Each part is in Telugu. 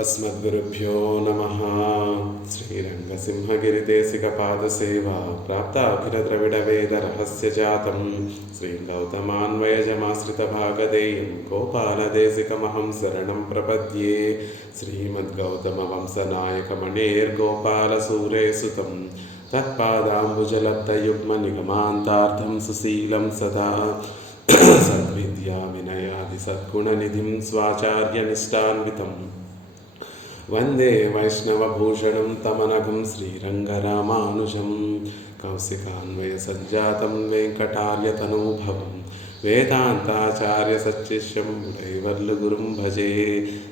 अस्मद्गुरुभ्यो नमः। श्रीरङ्गसिंहगिरिदेशिकपादसेवा प्राप्ताखिलद्रविडवेदरहस्यजातं श्रीगौतमान्वयजमाश्रितभागधेयं गोपालदेशिकमहं शरणं प्रपद्ये। श्रीमद्गौतमवंशनायकमणेर्गोपालसूरेसुतं तत्पादाम्बुजलब्धयुग्मनिगमान्तार्थं सुशीलं सदा सद्विद्याविनयादिसद्गुणनिधिं स्वाचार्यनिष्ठान्वितम् वंदे वैष्णवभूषणं तमनघं श्रीरङ्गरामानुजं कौशिकान्वयसञ्जातं वेङ्कटार्यतनूभवं वेदान्ताचार्यसच्शिष्यं मुरैवर्लुगुरुं भजे।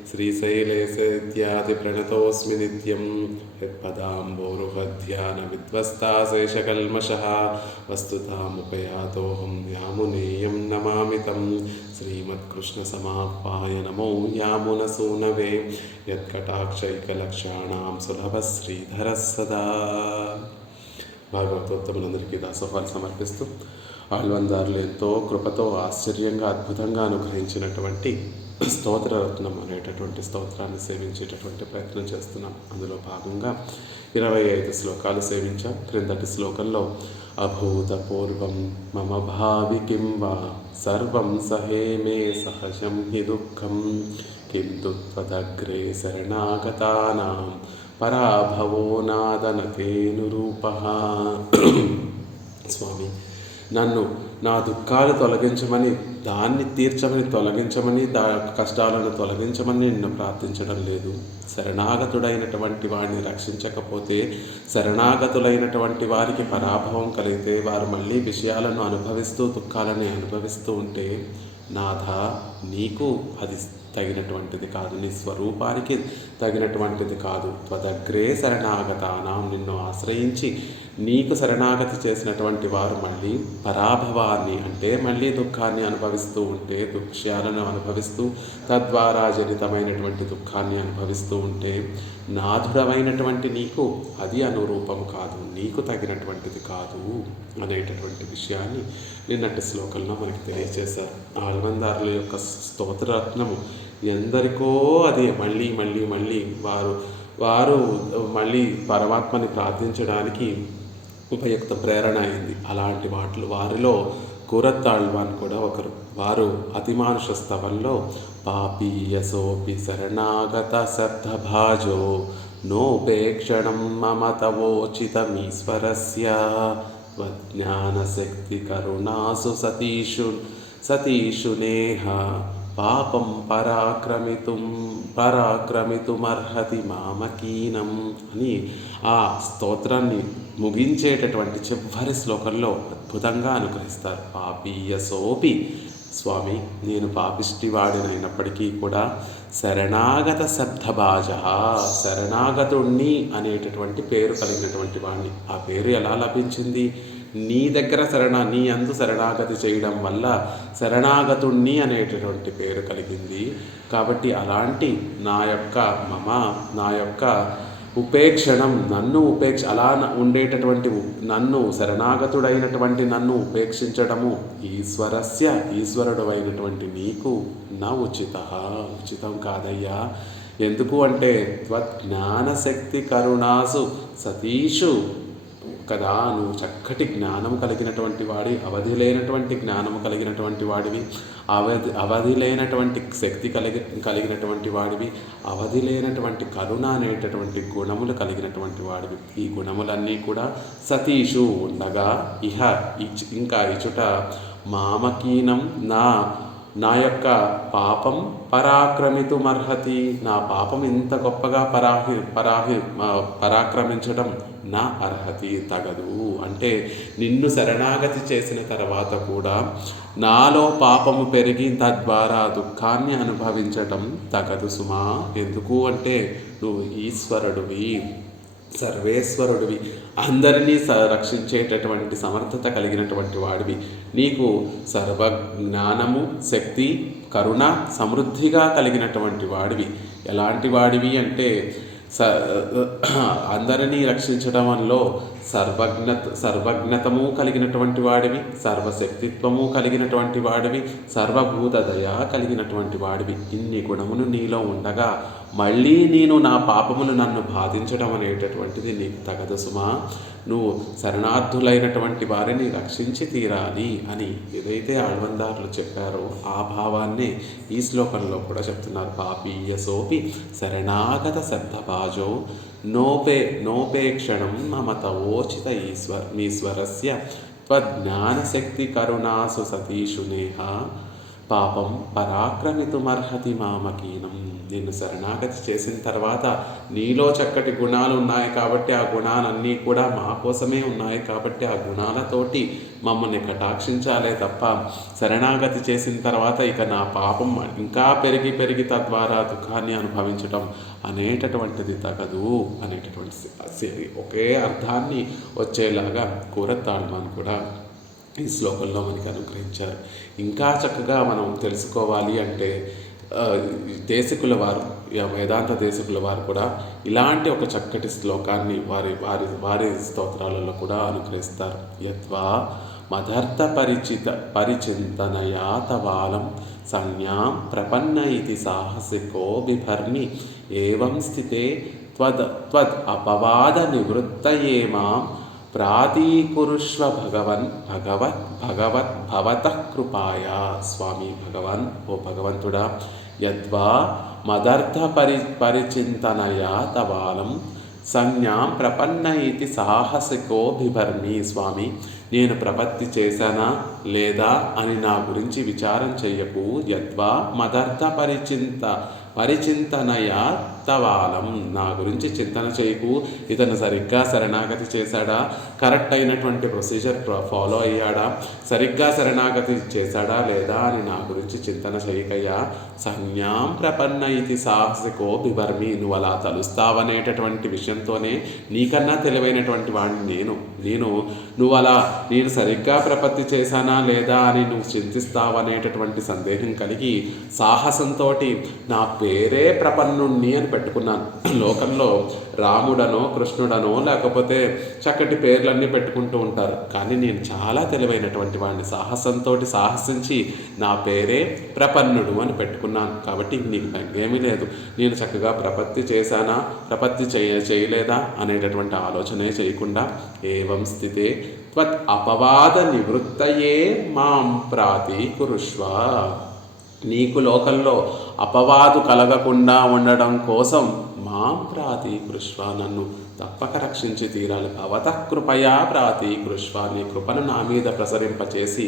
श्रीशैलेशइत्यादिप्रणतोऽस्मि नित्यं यत्पदाम्बोरुहध्यानविध्वस्ताशेषकल्मषः वस्तुतामुपयातोऽहं यामुनेयं नमामि तं। श्रीमत्कृष्णसमाप्पाय नमो यामुनसूनवे యత్కటాక్షైకలక్షాణాం సులభ శ్రీధర సదా. భాగవతోత్తములందరికీ దాసోహాలు సమర్పిస్తూ ఆళ్వందారులు ఎంతో కృపతో ఆశ్చర్యంగా అద్భుతంగా అనుగ్రహించినటువంటి స్తోత్రరత్నం అనేటటువంటి స్తోత్రాన్ని సేవించేటటువంటి ప్రయత్నం చేస్తున్నాం. అందులో భాగంగా 25 శ్లోకాలు సేవించాం. క్రిందటి శ్లోకంలో అభూతపూర్వం మమ భావి కిం వా సర్వం సహే మే సహజం హి దుఃఖం కింతు త్వదగ్రే శరణాగతానాం పరాభవో నాదనకేనురూపః. స్వామి, నన్ను నా దుఃఖాలు తొలగించమని, దాన్ని తీర్చమని, తొలగించమని, కష్టాలను తొలగించమని నిన్ను ప్రార్థించడం లేదు. శరణాగతుడైనటువంటి వాడిని రక్షించకపోతే, శరణాగతులైనటువంటి వారికి పరాభవం కలిగితే, వారు మళ్ళీ విషయాలను అనుభవిస్తూ దుఃఖాలని అనుభవిస్తూ ఉంటే, నాథ నీకు అది తగినటువంటిది కాదు, నీ స్వరూపానికి తగినటువంటిది కాదు. త్వదగ్రే శరణాగతానాం, నిన్ను ఆశ్రయించి నీకు శరణాగతి చేసినటువంటి వారు మళ్ళీ పరాభవాన్ని, అంటే మళ్ళీ దుఃఖాన్ని అనుభవిస్తూ ఉంటే, విషయాలను అనుభవిస్తూ తద్వారా జనితమైనటువంటి దుఃఖాన్ని అనుభవిస్తూ ఉంటే, నాథుడమైనటువంటి నీకు అది అనురూపం కాదు, నీకు తగినటువంటిది కాదు అనేటటువంటి విషయాన్ని నిన్నటి శ్లోకంలో మనకి తెలియజేశారు. ఆళ్వందారుల యొక్క స్తోత్రరత్నము ఎందరికో అది మళ్ళీ మళ్ళీ మళ్ళీ వారు మళ్ళీ పరమాత్మని ప్రార్థించడానికి ఉపయుక్త ప్రేరణ అయింది. అలాంటి వారిలో కూరత్తాళ్వాన్ కూడా ఒకరు. వారు అతిమానుష స్తవంలో పాపీయసోపి శరణాగత శబ్దభాజో నోపేక్షణం మమ తవోచితమీశ్వరస్య జ్ఞానశక్తి కరుణాసు సతీషు నేహ పాపం పరాక్రమితుమర్హతి మామకీనం అని ఆ స్తోత్రాన్ని ముగించేటటువంటి చివరి శ్లోకంలో అద్భుతంగా అనుగ్రహిస్తారు. పాపీయసోపి, స్వామి నేను పాపిష్టి వాడినైనప్పటికీ కూడా శరణాగత శబ్దభాజ, శరణాగతుణ్ణి అనేటటువంటి పేరు కలిగినటువంటి వాడిని. ఆ పేరు ఎలా లభించింది? నీ దగ్గర నీ అందు శరణాగతి చేయడం వల్ల శరణాగతుణ్ణి అనేటటువంటి పేరు కలిగింది. కాబట్టి అలాంటి నా యొక్క ఉపేక్షణం, అలా ఉండేటటువంటి నన్ను, శరణాగతుడైనటువంటి నన్ను ఉపేక్షించడము ఈశ్వరుడు అయినటువంటి నీకు నా ఉచితం కాదయ్యా. ఎందుకు అంటే జ్ఞానశక్తి కరుణాసు సతీషు కదా, నువ్వు చక్కటి జ్ఞానము కలిగినటువంటి వాడి, అవధి లేనటువంటి జ్ఞానము కలిగినటువంటి వాడివి, అవధి లేనటువంటి శక్తి కలిగినటువంటి వాడివి, అవధి లేనటువంటి కరుణ అనేటటువంటి గుణములు కలిగినటువంటి వాడివి. ఈ గుణములన్నీ కూడా సతీషు ఉండగా ఇంకా ఇచుట మామకీనం, నా యొక్క పాపం పరాక్రమితుమర్హతి, నా పాపం ఇంత గొప్పగా పరాక్రమించడం నా అర్హతి తగదు. అంటే నిన్ను శరణాగతి చేసిన తర్వాత కూడా నాలో పాపము పెరిగి తద్వారా దుఃఖాన్ని అనుభవించటం తగదు సుమా. ఎందుకు అంటే నువ్వు ఈశ్వరుడివి, సర్వేశ్వరుడివి, అందరినీ రక్షించేటటువంటి సమర్థత కలిగినటువంటి వాడివి. నీకు సర్వజ్ఞానము, శక్తి, కరుణ సమృద్ధిగా కలిగినటువంటి వాడివి. ఎలాంటి వాడివి అంటే అందరినీ రక్షించడంలో సర్వజ్ఞతము కలిగినటువంటి వాడివి, సర్వశక్తిత్వము కలిగినటువంటి వాడివి, సర్వభూత దయ కలిగినటువంటి వాడివి. ఇన్ని గుణములు నీలో ఉండగా మళ్ళీ నేను నా పాపములు నన్ను బాధించడం అనేటటువంటిది నీకు తగదు సుమా. నువ్వు శరణార్థులైనటువంటి వారిని రక్షించి తీరాలి అని ఏదైతే ఆళ్వందారులు చెప్పారో ఆ భావాన్నే ఈ శ్లోకంలో కూడా చెప్తున్నారు. పాపీయ సోపి శరణాగత శబ్దభాజో నోపేక్షణం మమతవోచిత మీశ్వరస్య త్వజ్ఞానశక్తి కరుణాసు సతీషు నేహ పాపం పరాక్రమితుమర్హతి మామకీనం. నిన్ను శరణాగతి చేసిన తర్వాత నీలో చక్కటి గుణాలు ఉన్నాయి కాబట్టి ఆ గుణాలన్నీ కూడా మా కోసమే ఉన్నాయి కాబట్టి ఆ గుణాలతోటి మమ్మల్ని కటాక్షించాలే తప్ప శరణాగతి చేసిన తర్వాత ఇక నా పాపం ఇంకా పెరిగి తద్వారా దుఃఖాన్ని అనుభవించడం అనేటటువంటిది తగదు అనేటటువంటి ఒకే అర్థాన్ని వచ్చేలాగా కూరతాళ్మాన్ కూడా ఈ శ్లోకంలో మనకి అనుగ్రహించారు. ఇంకా చక్కగా మనం తెలుసుకోవాలి అంటే దేశికుల వారు, వేదాంత దేశికుల వారు కూడా ఇలాంటి ఒక చక్కటి శ్లోకాన్ని వారి వారి వారి స్తోత్రాలలో కూడా అనుగ్రహిస్తారు. యద్వా మదర్థ పరిచింతనయా తవాలం సంజ్ఞాం ప్రపన్న ఇది సాహసికో బిభర్మి ఏవం స్థితే త్వద్ అపవాద నివృత్తయే మాం ప్రాతీకురుష్వ భగవతః కృపాయా. స్వామి భగవాన్, ఓ భగవంతుడా, యద్వా మదర్థ పరిచింతనయా తవాలం సంజ్ఞాం ప్రపన్న ఇది సాహసికో బిభర్మి. స్వామి, నేను ప్రపత్తి చేశానా లేదా అని నా గురించి విచారం చెయ్యకు. యద్వా మదర్థ పరిచింతనయా తవాలం, నా గురించి చింతన చేయకు. ఇతను సరిగ్గా శరణాగతి చేశాడా, కరెక్ట్ అయినటువంటి ప్రొసీజర్ ఫాలో అయ్యాడా, సరిగ్గా శరణాగతి చేశాడా లేదా అని నా గురించి చింతన చేయకయ్యా. సంజ్ఞాం ప్రపన్న ఇది సాహసికో బిభర్మి. నువ్వు అలా తలుస్తావనేటటువంటి విషయంతోనే నీకన్నా తెలివైనటువంటి వాడిని నేను సరిగ్గా ప్రపత్తి చేశానా లేదా అని నువ్వు చింతిస్తావనేటటువంటి సందేహం కలిగి సాహసంతో నా పేరే ప్రపన్నుణ్ణి అని పెట్టుకున్నాను. లోకంలో రాముడనో కృష్ణుడనో లేకపోతే చక్కటి పేర్లన్నీ పెట్టుకుంటూ ఉంటారు, కానీ నేను చాలా తెలివైనటువంటి వాడిని, సాహసంతో సాహసించి నా పేరే ప్రపన్నుడు అని పెట్టుకున్నాను. కాబట్టి నీకు ఏమీ లేదు, నేను చక్కగా ప్రపత్తి చేశానా ప్రపత్తి చేయలేదా అనేటటువంటి ఆలోచనే చేయకుండా ఏవం స్థితే త్వత్ అపవాద నివృత్తయే మాం ప్రాతీకురుష్వ. నీకు లోకంలో అపవాదు కలగకుండా ఉండడం కోసం మాం ప్రాతీకృష్వ, నన్ను తప్పక రక్షించి తీరాలి. భవతః కృపయా ప్రాతీకృష్వ, నీ కృపను నా మీద ప్రసరింపచేసి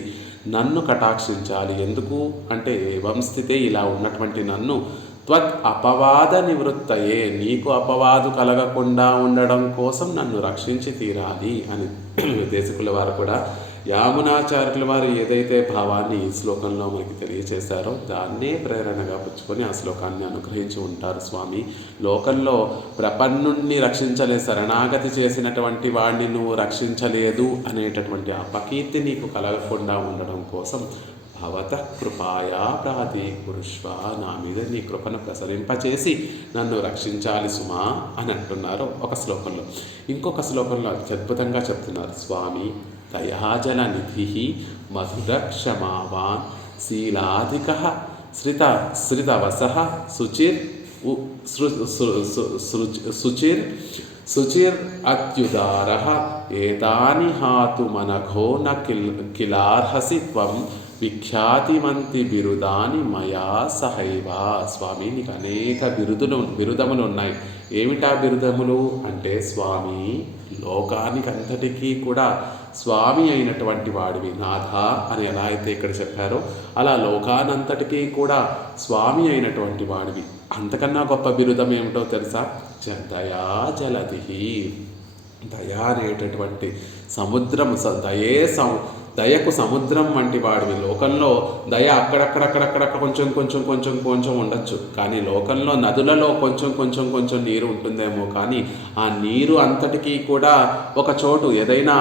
నన్ను కటాక్షించాలి. ఎందుకు అంటే ఏవం స్థితే, ఇలా ఉన్నటువంటి నన్ను త్వత్ అపవాద నివృత్తయే, నీకు అపవాదు కలగకుండా ఉండడం కోసం నన్ను రక్షించి తీరాలి అని దేశికుల వారు కూడా యామునాచార్యుల వారు ఏదైతే భావాన్ని ఈ శ్లోకంలో మనకి తెలియచేశారో దాన్నే ప్రేరణగా పుచ్చుకొని ఆ శ్లోకాన్ని అనుగ్రహించి ఉంటారు. స్వామి, లోకంలో ప్రపన్నుణ్ణి రక్షించలే, శరణాగతి చేసినటువంటి వాడిని నువ్వు రక్షించలేదు అనేటటువంటి అపకీర్తి నీకు కలగకుండా ఉండడం కోసం భవతః కృపాయా ప్రాతీకురుష్వ, నా మీద నీ కృపను ప్రసరింపచేసి నన్ను రక్షించాలి సుమా అని అంటున్నారు ఒక శ్లోకంలో. ఇంకొక శ్లోకంలో అద్భుతంగా చెప్తున్నారు. స్వామి దయాజల నిధి మధుర క్షమావాన్ శీలాధిక శ్రితవస శుచిర్ అత్యుదార ఏతాని హాతు మనఘో న కిలార్హసి త్వం విఖ్యాతిమంతి బిరుదాని మయా సహైవ. స్వామి, నీకు అనేక బిరుదములు ఉన్నాయి. ఏమిటా బిరుదములు అంటే, స్వామి లోకానికంతటికీ కూడా స్వామి అయినటువంటి వాడివి. నాథ అని ఎలా అయితే ఇక్కడ చెప్పారో అలా లోకానంతటికీ కూడా స్వామి అయినటువంటి వాడివి. అంతకన్నా గొప్ప బిరుదం ఏమిటో తెలుసా? దయా జలధి. దయ అనేటటువంటి సముద్రం, దయకు సముద్రం వంటి వాడివి. లోకంలో దయ అక్కడక్కడ కొంచెం ఉండొచ్చు, కానీ లోకంలో నదులలో కొంచెం నీరు ఉంటుందేమో, కానీ ఆ నీరు అంతటికీ కూడా ఒక చోటు ఏదైనా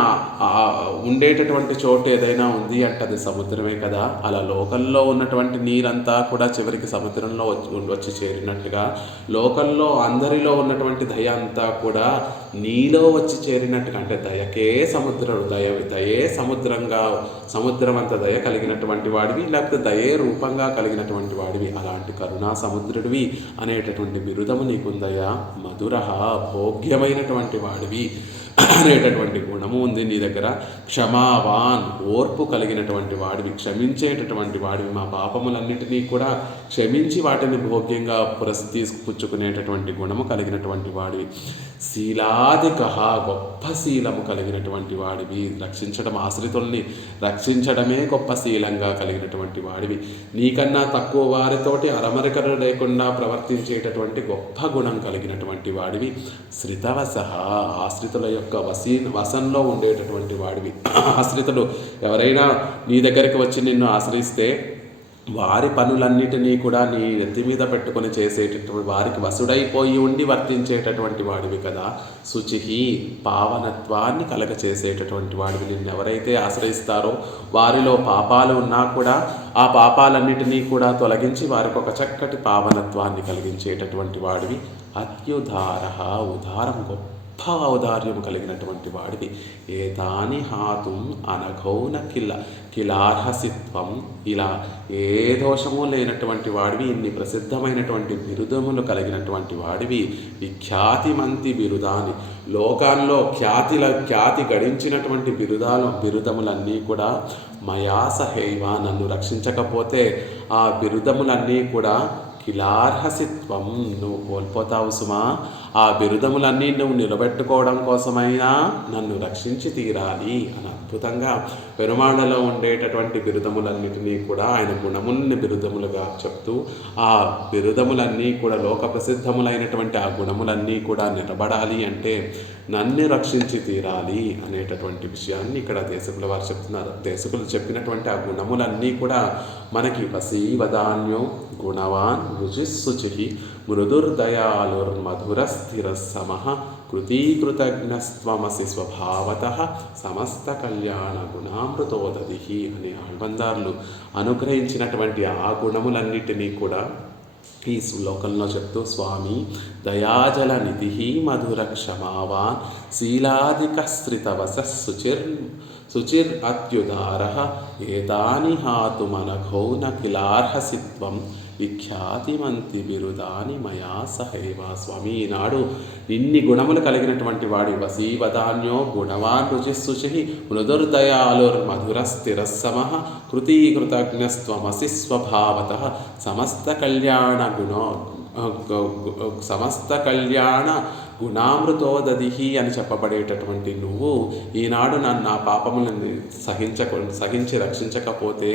ఉండేటటువంటి చోటు ఏదైనా ఉంది అంటే అది సముద్రమే కదా. అలా లోకంలో ఉన్నటువంటి నీరంతా కూడా చివరికి సముద్రంలో వచ్చి చేరినట్టుగా లోకంలో అందరిలో ఉన్నటువంటి దయ అంతా కూడా నీలో వచ్చి చేరినట్టుగా, అంటే దయకే సముద్రం, దయే సముద్రంగా సముద్రం అంత దయ కలిగినటువంటి వాడివి, లేకపోతే దయే రూపంగా కలిగినటువంటి వాడివి, అలాంటి కరుణా సముద్రుడివి అనేటటువంటి బిరుదము నీకుందయ్యా. మధురః భోగ్యమైనటువంటి వాడివి అనేటటువంటి గుణము ఉంది నీ దగ్గర. క్షమావాన్ ఓర్పు కలిగినటువంటి వాడివి, క్షమించేటటువంటి వాడివి, మా పాపములన్నిటినీ కూడా క్షమించి వాటిని భోగ్యంగా తీసుకుపుచ్చుకునేటటువంటి గుణము కలిగినటువంటి వాడివి. శీలాదిక గొప్ప శీలము కలిగినటువంటి వాడివి, రక్షించడం ఆశ్రితుల్ని రక్షించడమే గొప్ప శీలంగా కలిగినటువంటి వాడివి. నీకన్నా తక్కువ వారితోటి అరమరికలు లేకుండా ప్రవర్తించేటటువంటి గొప్ప గుణం కలిగినటువంటి వాడివి. శ్రితవశ ఆశ్రితుల యొక్క వశంలో ఉండేటటువంటి వాడివి. ఆశ్రితులు ఎవరైనా నీ దగ్గరికి వచ్చి నిన్ను ఆశ్రయిస్తే వారి పనులన్నిటినీ కూడా నీ ఎత్తి మీద పెట్టుకొని చేసేటటువంటి వారికి వసుడైపోయి ఉండి వర్తించేటటువంటి వాడివి కదా. శుచిహి పావనత్వాన్ని కలగచేసేటటువంటి వాడివి. నిన్ను ఎవరైతే ఆశ్రయిస్తారో వారిలో పాపాలు ఉన్నా కూడా ఆ పాపాలన్నిటినీ కూడా తొలగించి వారికి ఒక చక్కటి పావనత్వాన్ని కలిగించేటటువంటి వాడివి. అత్యుదార ఉదారం గొప్ప ఔదార్యము కలిగినటువంటి వాడివి. ఏదాని హాతుం అనఘౌన కిలార్హసిత్వం, ఇలా ఏ దోషము లేనటువంటి వాడివి, ఇన్ని ప్రసిద్ధమైనటువంటి బిరుదములు కలిగినటువంటి వాడివి. విఖ్యాతిమంతి బిరుదాని, లోకాల్లో ఖ్యాతి గడించినటువంటి బిరుదములన్నీ కూడా మయా సహైవ, నన్ను రక్షించకపోతే ఆ బిరుదములన్నీ కూడా కిలార్హసిత్వం, నువ్వు కోల్పోతావు సుమా. ఆ బిరుదములన్నీ నువ్వు నిలబెట్టుకోవడం కోసమైనా నన్ను రక్షించి తీరాలి అని అద్భుతంగా పెరుమాళలో ఉండేటటువంటి బిరుదములన్నిటినీ కూడా ఆయన గుణముల్ని బిరుదములుగా చెప్తూ, ఆ బిరుదములన్నీ కూడా లోక ప్రసిద్ధములైనటువంటి ఆ గుణములన్నీ కూడా నిలబడాలి అంటే నన్ను రక్షించి తీరాలి అనేటటువంటి విషయాన్ని ఇక్కడ దేశకుల వారు చెప్తున్నారు. దేశకులు చెప్పినటువంటి ఆ గుణములన్నీ కూడా మనకి వసీవదాన్యో గుణవాన్ రుచిశుచి మృదుర్దయాలుర్మధురస్థిరసమః కృతీకృతజ్ఞస్త్వమసి స్వభావతః సమస్త కళ్యాణ గుణామృతోదధి అనే ఆళ్వందార్లు అనుగ్రహించినటువంటి ఆ గుణములన్నిటినీ కూడా ఈ శ్లోకంలో చెప్తూ, స్వామి దయాజల నిధి మధుర క్షమావాన్ శీలాదిక శ్రితవశ శుచిర్ అత్యుదార ఏతాని హాతుమనఘౌన కిలార్హసిత్వం విఖ్యాతిమంతి బిరుదాని మయా సహైవ. స్వామి, ఈనాడు ఇన్ని గుణములు కలిగినటువంటి వాడి వసీవదాన్యో గుణవాన్ రుచిశుచి మృదుర్దయాలుర్మధురస్థిరస్సమః కృతీకృతజ్ఞస్త్వమసి స్వభావతః సమస్త కళ్యాణ గుణామృతోదధి అని చెప్పబడేటటువంటి నువ్వు ఈనాడు నా పాపములను సహించి రక్షించకపోతే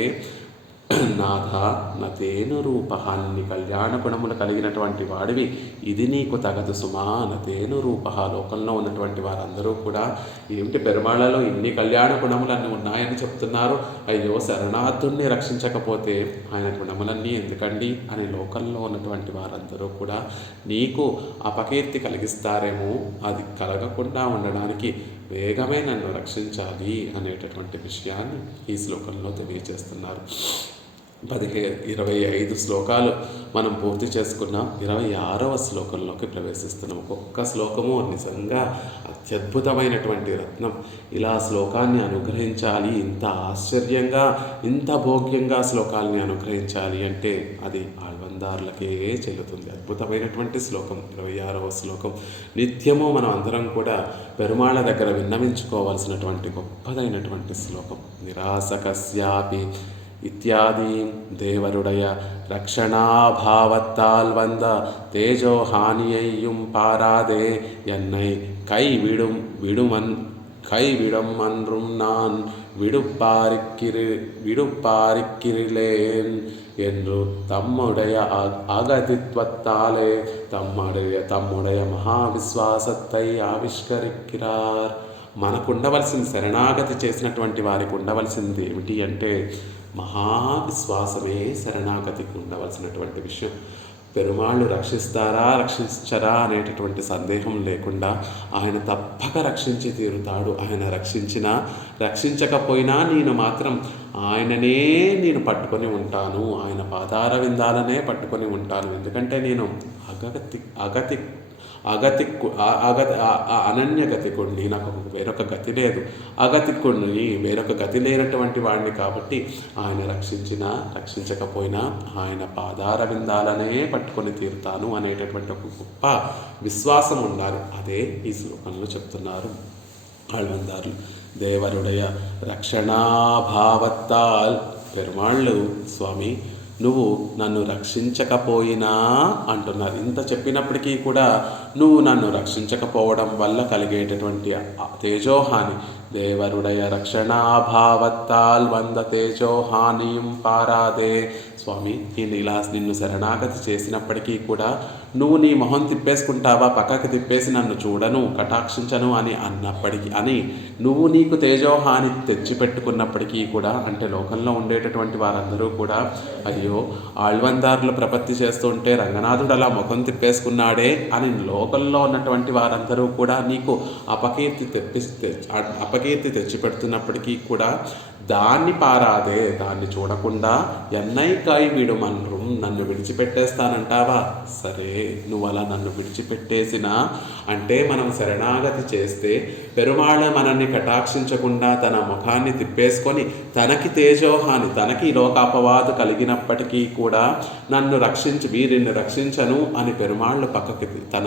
నాథ నతేను రూప, అన్ని కళ్యాణ గుణములు కలిగినటువంటి వాడివి, ఇది నీకు తగదు సుమా. నతేను రూప, లోకంలో ఉన్నటువంటి వారందరూ కూడా ఏమిటి పెరుమాళలో ఇన్ని కళ్యాణ గుణములన్నీ ఉన్నాయని చెప్తున్నారు, అయ్యో శరణార్థుణ్ణి రక్షించకపోతే ఆయన గుణములన్నీ ఎందుకండి అని లోకంలో ఉన్నటువంటి వారందరూ కూడా నీకు అపకీర్తి కలిగిస్తారేమో, అది కలగకుండా ఉండడానికి వేగమే నన్ను రక్షించాలి అనేటటువంటి విషయాన్ని ఈ శ్లోకంలో తెలియజేస్తున్నారు. 25 శ్లోకాలు మనం పూర్తి చేసుకున్నాం. 26వ శ్లోకంలోకి ప్రవేశిస్తున్నాం. ఒక్కొక్క శ్లోకము నిజంగా అత్యద్భుతమైనటువంటి రత్నం. ఇలా శ్లోకాన్ని అనుగ్రహించాలి, ఇంత ఆశ్చర్యంగా ఇంత భోగ్యంగా శ్లోకాల్ని అనుగ్రహించాలి అంటే అది ఆళ్వందార్లకే చెల్లుతుంది. అద్భుతమైనటువంటి శ్లోకం 26వ శ్లోకం. నిత్యము మనం అందరం కూడా పెరుమాళ దగ్గర విన్నవించుకోవాల్సినటువంటి గొప్పదైనటువంటి శ్లోకం. నిరాసకస్యాపి இத்தியாதி தேவருடைய ரக்ஷணாபாவத்தால் வந்த தேஜோ ஹானியையும் பாராதே என்னை கைவிடும் அன்றும் நான் விடுப்பாரிக்கிறேன் என்று தம்முடைய அகதித்வத்தாலே தம்முடைய மகாவிశ్వాసத்தை ఆవిష్కరిక్கிறாర్. మనకు ఉండవలసింది, శరణాగతి చేసినటువంటి వారికి ఉండవలసింది ఏమిటి అంటే మహావిశ్వాసమే శరణాగతికి ఉండవలసినటువంటి విషయం. పెరుమాళ్ళు రక్షించరా అనేటటువంటి సందేహం లేకుండా ఆయన తప్పక రక్షించి తీరుతాడు. ఆయన రక్షించకపోయినా నేను మాత్రం ఆయననే పట్టుకొని ఉంటాను, ఆయన పాదార విందాలనే పట్టుకొని ఉంటాను. ఎందుకంటే నేను అనన్యగతికుణ్ణి, నాకు వేరొక గతి లేదు, అగతికుణ్ణి, వేరొక గతి లేనటువంటి వాడిని కాబట్టి ఆయన రక్షించినా రక్షించకపోయినా ఆయన పాదార విందాలనే పట్టుకొని తీరుతాను అనేటటువంటి ఒక గొప్ప విశ్వాసం ఉండాలి. అదే ఈ శ్లోకంలో చెప్తున్నారు ఆళ్వందార్లు. దేవరుడయ రక్షణాభావత్తాల్, పెరుమాళ్ళు స్వామి నువ్వు నన్ను రక్షించకపోయినా అంటున్నారు. ఇంత చెప్పినప్పటికీ కూడా నువ్వు నన్ను రక్షించకపోవడం వల్ల కలిగేటటువంటి తేజోహాని, దేవరుడయ రక్షణాభావత్తాల్ వంద తేజోహానియం పారాదే. స్వామి నేను ఇలా నిన్ను శరణాగతి చేసినప్పటికీ కూడా నువ్వు నీ మొహం తిప్పేసుకుంటావా, పక్కకి తిప్పేసి నన్ను చూడను కటాక్షించను అని అన్నప్పటికీ అని నువ్వు నీకు తేజోహాని తెచ్చిపెట్టుకున్నప్పటికీ కూడా, అంటే లోకంలో ఉండేటటువంటి వారందరూ కూడా అయ్యో ఆళ్వందారులు ప్రపత్తి చేస్తుంటే రంగనాథుడు అలా ముఖం తిప్పేసుకున్నాడే అని లోకంలో ఉన్నటువంటి వారందరూ కూడా నీకు అపకీర్తి తెచ్చిపెడుతున్నప్పటికీ కూడా దాన్ని పారాదే, దాన్ని చూడకుండా ఎన్నైకాయి వీడు మన్రం, నన్ను విడిచిపెట్టేస్తానంటావా? సరే నువ్వు అలా నన్ను విడిచిపెట్టేసినా, అంటే మనం శరణాగతి చేస్తే పెరుమాళ మనల్ని కటాక్షించకుండా తన ముఖాన్ని తిప్పేసుకొని తనకి తేజోహాని, తనకి లోకాపవాదు కలిగినప్పటికీ కూడా నన్ను వీరిని రక్షించను అని పెరుమాళ్ళు పక్కకి తన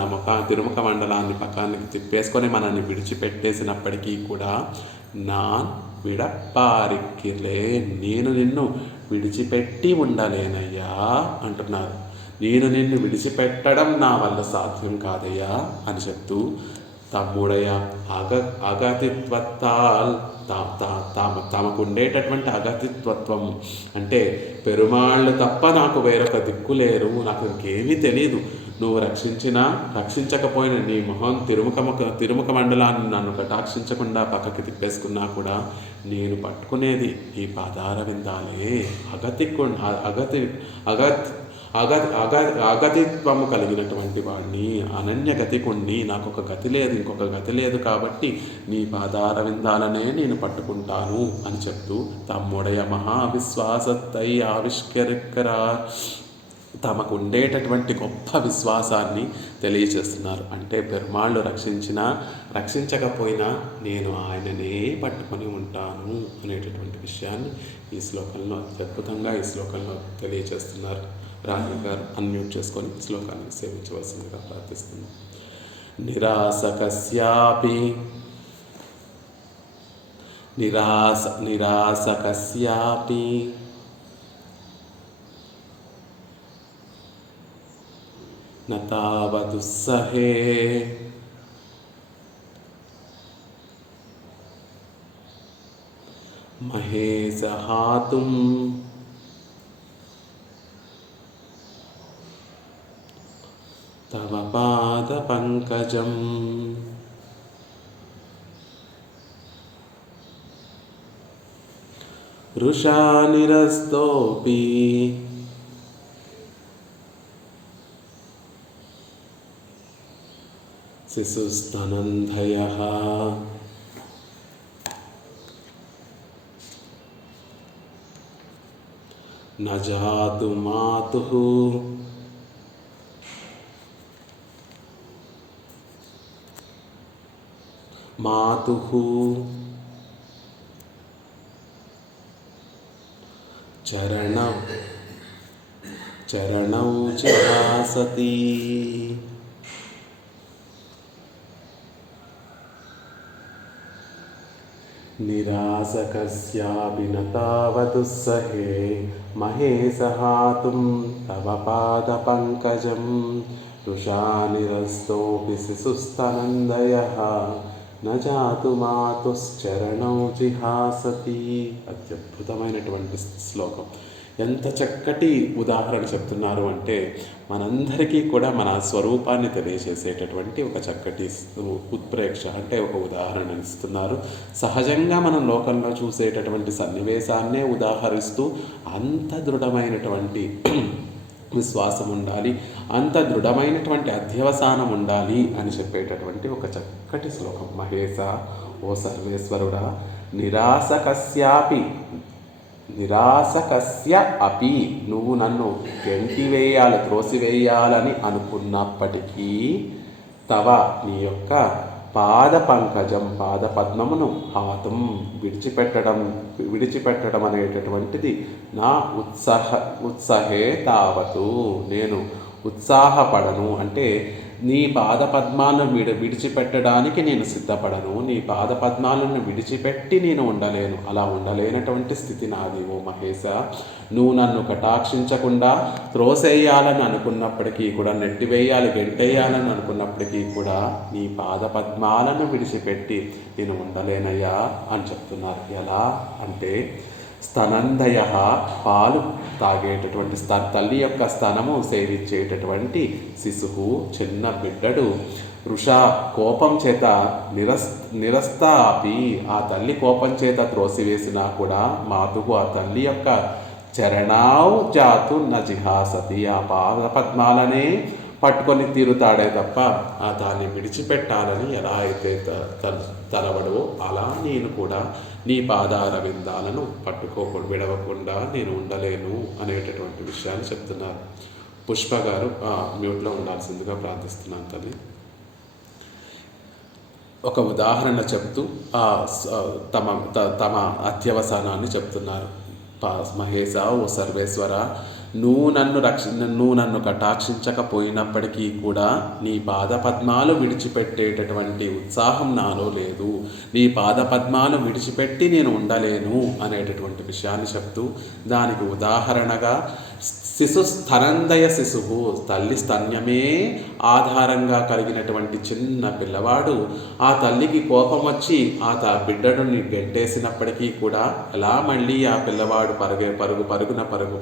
తిరుముఖ మండలాన్ని పక్కానికి తిప్పేసుకొని మనల్ని విడిచిపెట్టేసినప్పటికీ కూడా நான் విడపారిక్కిలే, నేను నిన్ను విడిచిపెట్టి ఉండలేనయ్యా అంటున్నారు. నేను నిన్ను విడిచిపెట్టడం నా వల్ల సాధ్యం కాదయ్యా అని చెప్తూ తమ్ముడయ అగతిత్వత్తాల్ తమకు ఉండేటటువంటి అగతిత్వత్వం, అంటే పెరుమాళ్ళు తప్ప నాకు వేరొక దిక్కు లేరు, నాకు ఇంకేమీ తెలీదు, నువ్వు రక్షించకపోయినా నీ మొహం తిరుముఖ మండలాన్ని నన్ను కటాక్షించకుండా పక్కకి తిప్పేసుకున్నా కూడా నేను పట్టుకునేది ఈ పాదార విందాలే. అగతిత్వము కలిగినటువంటి వాడిని, అనన్యగతికుణ్ణి, నాకు ఒక గతి లేదు, ఇంకొక గతి లేదు కాబట్టి నీ పాదార విందాలనే నేను పట్టుకుంటాను అని చెప్తూ తమ్ముడయ మహావిశ్వాసత్తై ఆవిష్కరిక్కరా, తమకు ఉండేటటువంటి గొప్ప విశ్వాసాన్ని తెలియచేస్తున్నారు. అంటే పెరుమాళ్ళు రక్షించకపోయినా నేను ఆయననే పట్టుకొని ఉంటాను అనేటటువంటి విషయాన్ని ఈ శ్లోకంలో అద్భుతంగా తెలియచేస్తున్నారు. రాజు గారు అన్మ్యూట్ చేసుకొని శ్లోకాన్ని సేవించవలసిందిగా ప్రార్థిస్తున్నాను. నిరాసకస్యాపి నతావదుస్సహే మహేసహాతుం తవ పాద పంకజం. వృషా నిరస్తోపి శిశుస్తనంధయః న జాతు మాతుః చరణౌ జిహాసతి. నిరాసకస్యాపి నతావదుస్సహే మహేసహాతుం తవ పాద పంకజం. వృషా నిరస్తోపి శిశుస్తనందయః న జాతు మాతుశ్చరణౌ జిహాసతి. అత్యద్భుతమైనటువంటి శ్లోకం. ఎంత చక్కటి ఉదాహరణ చెప్తున్నారు అంటే మనందరికీ కూడా మన స్వరూపాన్ని తెలియజేసేటటువంటి ఒక చక్కటి ఉత్ప్రేక్ష, అంటే ఒక ఉదాహరణ ఇస్తున్నారు. సహజంగా మనం లోకంలో చూసేటటువంటి సన్నివేశాన్నే ఉదాహరిస్తూ అంత దృఢమైనటువంటి విశ్వాసం ఉండాలి, అంత దృఢమైనటువంటి అధ్యవసానం ఉండాలి అని చెప్పేటటువంటి ఒక చక్కటి శ్లోకం. మహేశ, ఓ సర్వేశ్వరుడా, నిరాసకస్య అపి, నువ్వు నన్ను త్రోసివేయాలని అనుకున్నప్పటికీ తవ నీ యొక్క పాద పంకజం పాదపద్మమును హాతం విడిచిపెట్టడం అనేటటువంటిది నా ఉత్సాహే తావతు నేను ఉత్సాహపడను. అంటే నీ పాదపద్మాలను విడిచిపెట్టడానికి నేను సిద్ధపడను. నీ పాదపద్మాలను విడిచిపెట్టి నేను ఉండలేను. అలా ఉండలేనటువంటి స్థితి నాది ఓ మహేశ. నువ్వు నన్ను కటాక్షించకుండా త్రోసేయాలని అనుకున్నప్పటికీ కూడా, నెట్టివేయాలి గెంటేయాలని అనుకున్నప్పటికీ కూడా నీ పాదపద్మాలను విడిచిపెట్టి నేను ఉండలేనయ్యా అని చెప్తున్నారు. ఎలా అంటే స్తనందయ పాలు తాగేటటువంటి తల్లి యొక్క స్తనము సేవించేటటువంటి శిశువు చిన్న బిడ్డడు వృష కోపం చేత నిరస్తాపి ఆ తల్లి కోపం చేత త్రోసివేసినా కూడా మాతుకు ఆ తల్లి యొక్క చరణావు జాతు నజిహాసతి ఆ పాదపద్మాలనే పట్టుకొని తీరుతాడే తప్ప ఆ దాన్ని విడిచిపెట్టాలని ఎలా అయితే తలవడో అలా నేను కూడా నీ పాదార విందాలను విడవకుండా నేను ఉండలేను అనేటటువంటి విషయాన్ని చెప్తున్నారు. పుష్ప గారు మ్యూట్లో ఉండాల్సిందిగా ప్రార్థిస్తున్నాను తల్లి. ఒక ఉదాహరణ చెప్తూ తమ అత్యవసానాన్ని చెప్తున్నారు. మహేశ ఓ సర్వేశ్వర, నువ్వు నన్ను కటాక్షించకపోయినప్పటికీ కూడా నీ పాదపద్మాలు విడిచిపెట్టేటటువంటి ఉత్సాహం నాలో లేదు. నీ పాదపద్మాలు విడిచిపెట్టి నేను ఉండలేను అనేటటువంటి విషయాన్ని చెప్తూ దానికి ఉదాహరణగా స్తనందయ శిశువు తల్లి స్తన్యమే ఆధారంగా కలిగినటువంటి చిన్న పిల్లవాడు ఆ తల్లికి కోపం వచ్చి బిడ్డను గెంటేసినప్పటికీ కూడా ఎలా మళ్ళీ ఆ పిల్లవాడు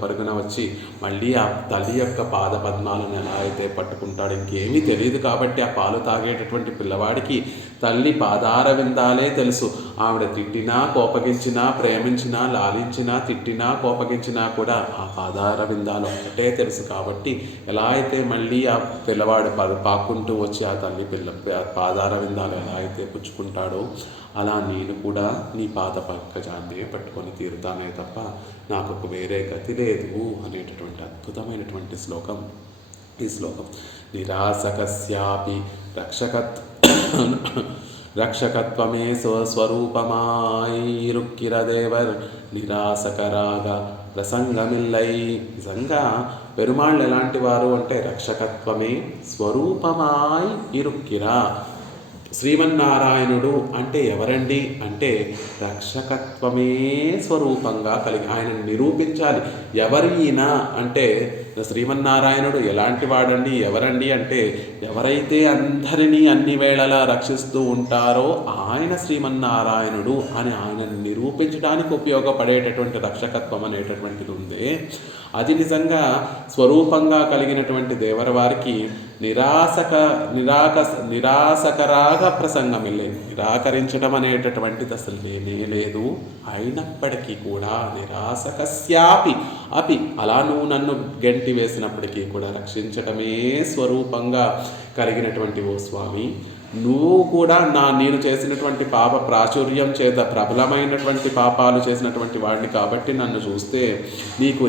పరుగున వచ్చి మళ్ళీ ఆ తల్లి యొక్క పాదపద్మాలను ఎలా అయితే పట్టుకుంటాడు. ఇంకేమీ తెలియదు కాబట్టి ఆ పాలు తాగేటటువంటి పిల్లవాడికి తల్లి పాదార విందాలే తెలుసు. ఆవిడ తిట్టినా కోపగించినా ప్రేమించినా లాలించినా తిట్టినా కోపగించినా కూడా ఆ పాదార విందాలు ఒకటే తెలుసు. కాబట్టి ఎలా అయితే మళ్ళీ ఆ పిల్లవాడు పాక్కుంటూ వచ్చి ఆ తల్లి పాదార విందాలు ఎలా అయితే పుచ్చుకుంటాడో అలా నేను కూడా నీ పాద పంకజాన్ని పట్టుకొని తీరుతానే తప్ప నాకు ఒక వేరే గతి లేదు అనేటటువంటి అద్భుతమైనటువంటి శ్లోకం ఈ శ్లోకం. నిరాసకస్యాపి రక్షకత్వమే స్వస్వరూపమాయిరుక్కిరదేవర్ నిరాసకరాగ ప్రసంగమిల్లై. నిజంగా పెరుమాళ్ళు ఎలాంటి వారు అంటే రక్షకత్వమే స్వరూపమాయి ఇరుక్కిరా. శ్రీమన్నారాయణుడు అంటే ఎవరండి అంటే రక్షకత్వమే స్వరూపంగా కలిగి ఆయనను నిరూపించాలి. ఎవరు ఈయన అంటే శ్రీమన్నారాయణుడు ఎలాంటి వాడండి ఎవరండి అంటే ఎవరైతే అందరినీ అన్ని వేళలా రక్షిస్తూ ఉంటారో ఆయన శ్రీమన్నారాయణుడు అని ఆయనను నిరూపించడానికి ఉపయోగపడేటటువంటి రక్షకత్వం అనేటటువంటిది ఉంది. అది నిజంగా స్వరూపంగా కలిగినటువంటి దేవర వారికి నిరాసకరాగా ప్రసంగం లేదు. నిరాకరించడం అనేటటువంటిది అసలు లేనే లేదు. అయినప్పటికీ కూడా నిరాసకస్యాపి అపి అలా నువ్వు నన్ను గెంటి వేసినప్పటికీ కూడా రక్షించటమే స్వరూపంగా కలిగినటువంటి ఓ స్వామి, నువ్వు కూడా నేను చేసినటువంటి పాప ప్రాచుర్యం చేత ప్రబలమైనటువంటి పాపాలు చేసినటువంటి వాడిని కాబట్టి నన్ను చూస్తే నీకు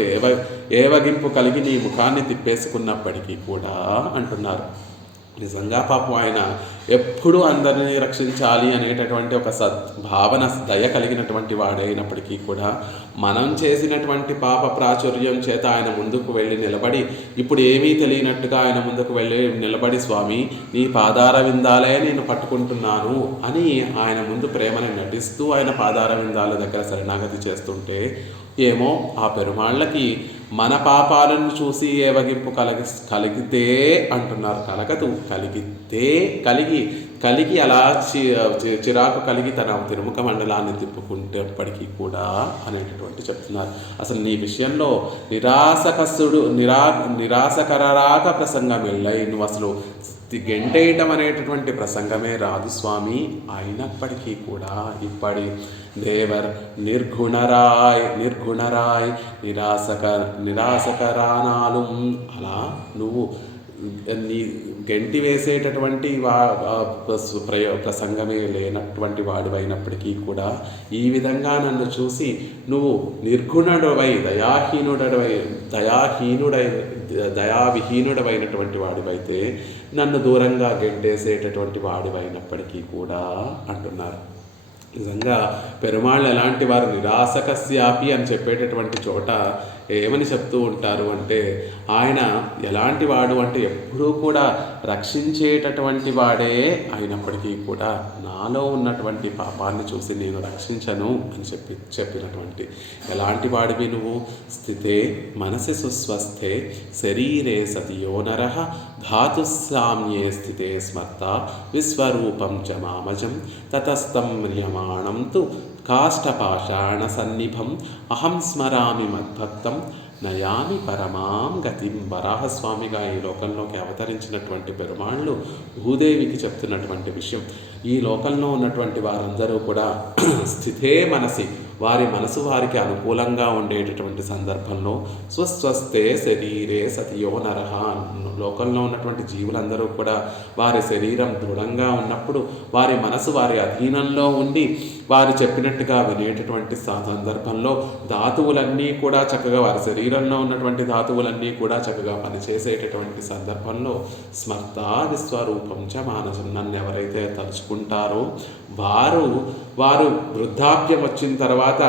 ఏవగింపు కలిగి నీ ముఖాన్ని తిప్పేసుకున్నప్పటికీ కూడా అంటున్నారు. నిజంగా పాపం ఆయన ఎప్పుడూ అందరినీ రక్షించాలి అనేటటువంటి ఒక సద్భావన దయ కలిగినటువంటి వాడైనప్పటికీ కూడా మనం చేసినటువంటి పాప ప్రాచుర్యం చేత ఆయన ముందుకు వెళ్ళి నిలబడి ఇప్పుడు ఏమీ తెలియనట్టుగా ఆయన ముందుకు వెళ్ళి నిలబడి స్వామి నీ పాదార విందాలే నేను పట్టుకుంటున్నాను అని ఆయన ముందు ప్రేమను నటిస్తూ ఆయన పాదార విందాల దగ్గర శరణాగతి చేస్తుంటే ఏమో ఆ పెరుమాళ్ళకి మన పాపాలను చూసి ఏవగింపు కలిగితే అంటున్నారు. కలగదు, కలిగి అలా చిరాకు కలిగి తన తిరుముఖ మండలాన్ని తిప్పుకుంటేప్పటికీ కూడా అనేటటువంటి చెప్తున్నారు. అసలు నీ విషయంలో నిరాశకరాక ప్రసంగం వెళ్ళాయి. నువ్వు అసలు గెంటేయటం అనేటటువంటి ప్రసంగమే రాదు స్వామి. అయినప్పటికీ కూడా ఇప్పటి దేవర్ నిర్గుణరాయ్ నిరాశకరానాలు అలా నువ్వు నీ గెంటి వేసేటటువంటి ప్రసంగమే లేనటువంటి వాడివైనప్పటికీ కూడా ఈ విధంగా నన్ను చూసి నువ్వు నిర్గుణుడవై దయావిహీనుడమైనటువంటి వాడివైతే నన్ను దూరంగా గెంటేసేటటువంటి వాడివైనప్పటికీ కూడా అంటున్నారు. నిజంగా పెరుమాళ్ళు ఎలాంటి వారు, నిరాసకస్యాపి అని చెప్పేటటువంటి చోట ఏమని చెప్తూ ఉంటారు అంటే, ఆయన ఎలాంటి వాడు అంటే ఎప్పుడూ కూడా రక్షించేటటువంటి వాడే అయినప్పటికీ కూడా నాలో ఉన్నటువంటి పాపాన్ని చూసి నేను రక్షించను అని చెప్పినటువంటి ఎలాంటి వాడివి నువ్వు? స్థితే మనసి సుస్వస్థే శరీరే సతియో నరః ధాతుస్సామ్యే స్థితే స్మర్త విశ్వరూపం చ మామజం తతస్థం మ్రియమాణం తు కాష్టపాషాణ సన్నిభం అహం స్మరామి మద్భక్తం నయామి పరమాం గతిం. వరాహస్వామిగా ఈ లోకంలోకి అవతరించినటువంటి పెరుమాళ్ళు భూదేవికి చెప్తున్నటువంటి విషయం, ఈ లోకంలో ఉన్నటువంటి వారందరూ కూడా స్థితే మనసి, వారి మనసు వారికి అనుకూలంగా ఉండేటటువంటి సందర్భంలో స్వస్వస్థే శరీరే సతియో నరః, లోకంలో ఉన్నటువంటి జీవులందరూ కూడా వారి శరీరం దృఢంగా ఉన్నప్పుడు వారి మనసు వారి అధీనంలో ఉండి వారు చెప్పినట్టుగా వినేటటువంటి సందర్భంలో ధాతువులన్నీ కూడా చక్కగా, వారి శరీరంలో ఉన్నటువంటి ధాతువులన్నీ కూడా చక్కగా పనిచేసేటటువంటి సందర్భంలో స్మర్త విశ్వరూపం చ మానసం, నన్ను ఎవరైతే తలుచుకుంటారో వారు వృద్ధాప్యం వచ్చిన తర్వాత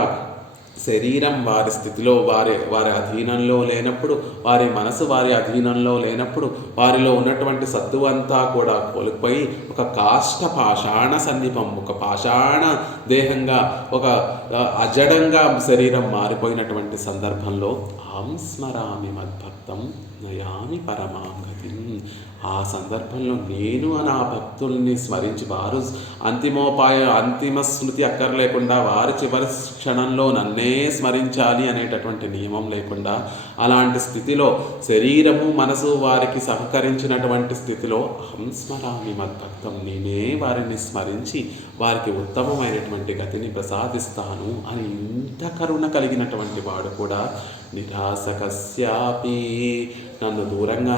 శరీరం వారి స్థితిలో వారి అధీనంలో లేనప్పుడు, వారి మనసు వారి అధీనంలో లేనప్పుడు వారిలో ఉన్నటువంటి సత్తువంతా కూడా కోల్పోయి ఒక కాష్ట పాషాణ సన్నిపం, ఒక పాషాణ దేహంగా, ఒక అజడంగా శరీరం మారిపోయినటువంటి సందర్భంలో అహం స్మరామి మద్భక్తం నయామి పరమాం గతిం, ఆ సందర్భంలో నేను నా భక్తుల్ని స్మరించి, వారు అంతిమ స్మృతి అక్కర్లేకుండా వారి చివరి క్షణంలో నన్నే స్మరించాలి అనేటటువంటి నియమం లేకుండా అలాంటి స్థితిలో శరీరము మనసు వారికి సహకరించినటువంటి స్థితిలో అహం స్మరామి మద్భక్తం, నేనే వారిని స్మరించి వారికి ఉత్తమమైనటువంటి గతిని ప్రసాదిస్తాను అని ఇంత కరుణ కలిగినటువంటి వాడు కూడా నిరాసకస్యాపి, నన్ను దూరంగా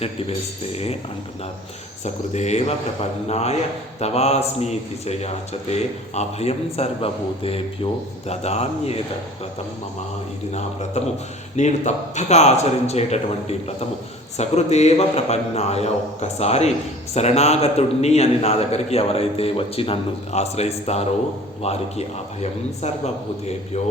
నెట్టివేస్తే అంటున్నారు. సకృదేవ ప్రపన్నాయ తవాస్మీతి చ యాచతే అభయం సర్వభూతేభ్యో దదామ్యేతత్ వ్రతం మమ, ఇది నా వ్రతము, నేను తప్పక ఆచరించేటటువంటి వ్రతము. సకృదేవ ప్రపన్నాయ, ఒక్కసారి శరణాగతుడిని అని నా దగ్గరికి ఎవరైతే వచ్చి నన్ను ఆశ్రయిస్తారో వారికి అభయం సర్వభూతేభ్యో,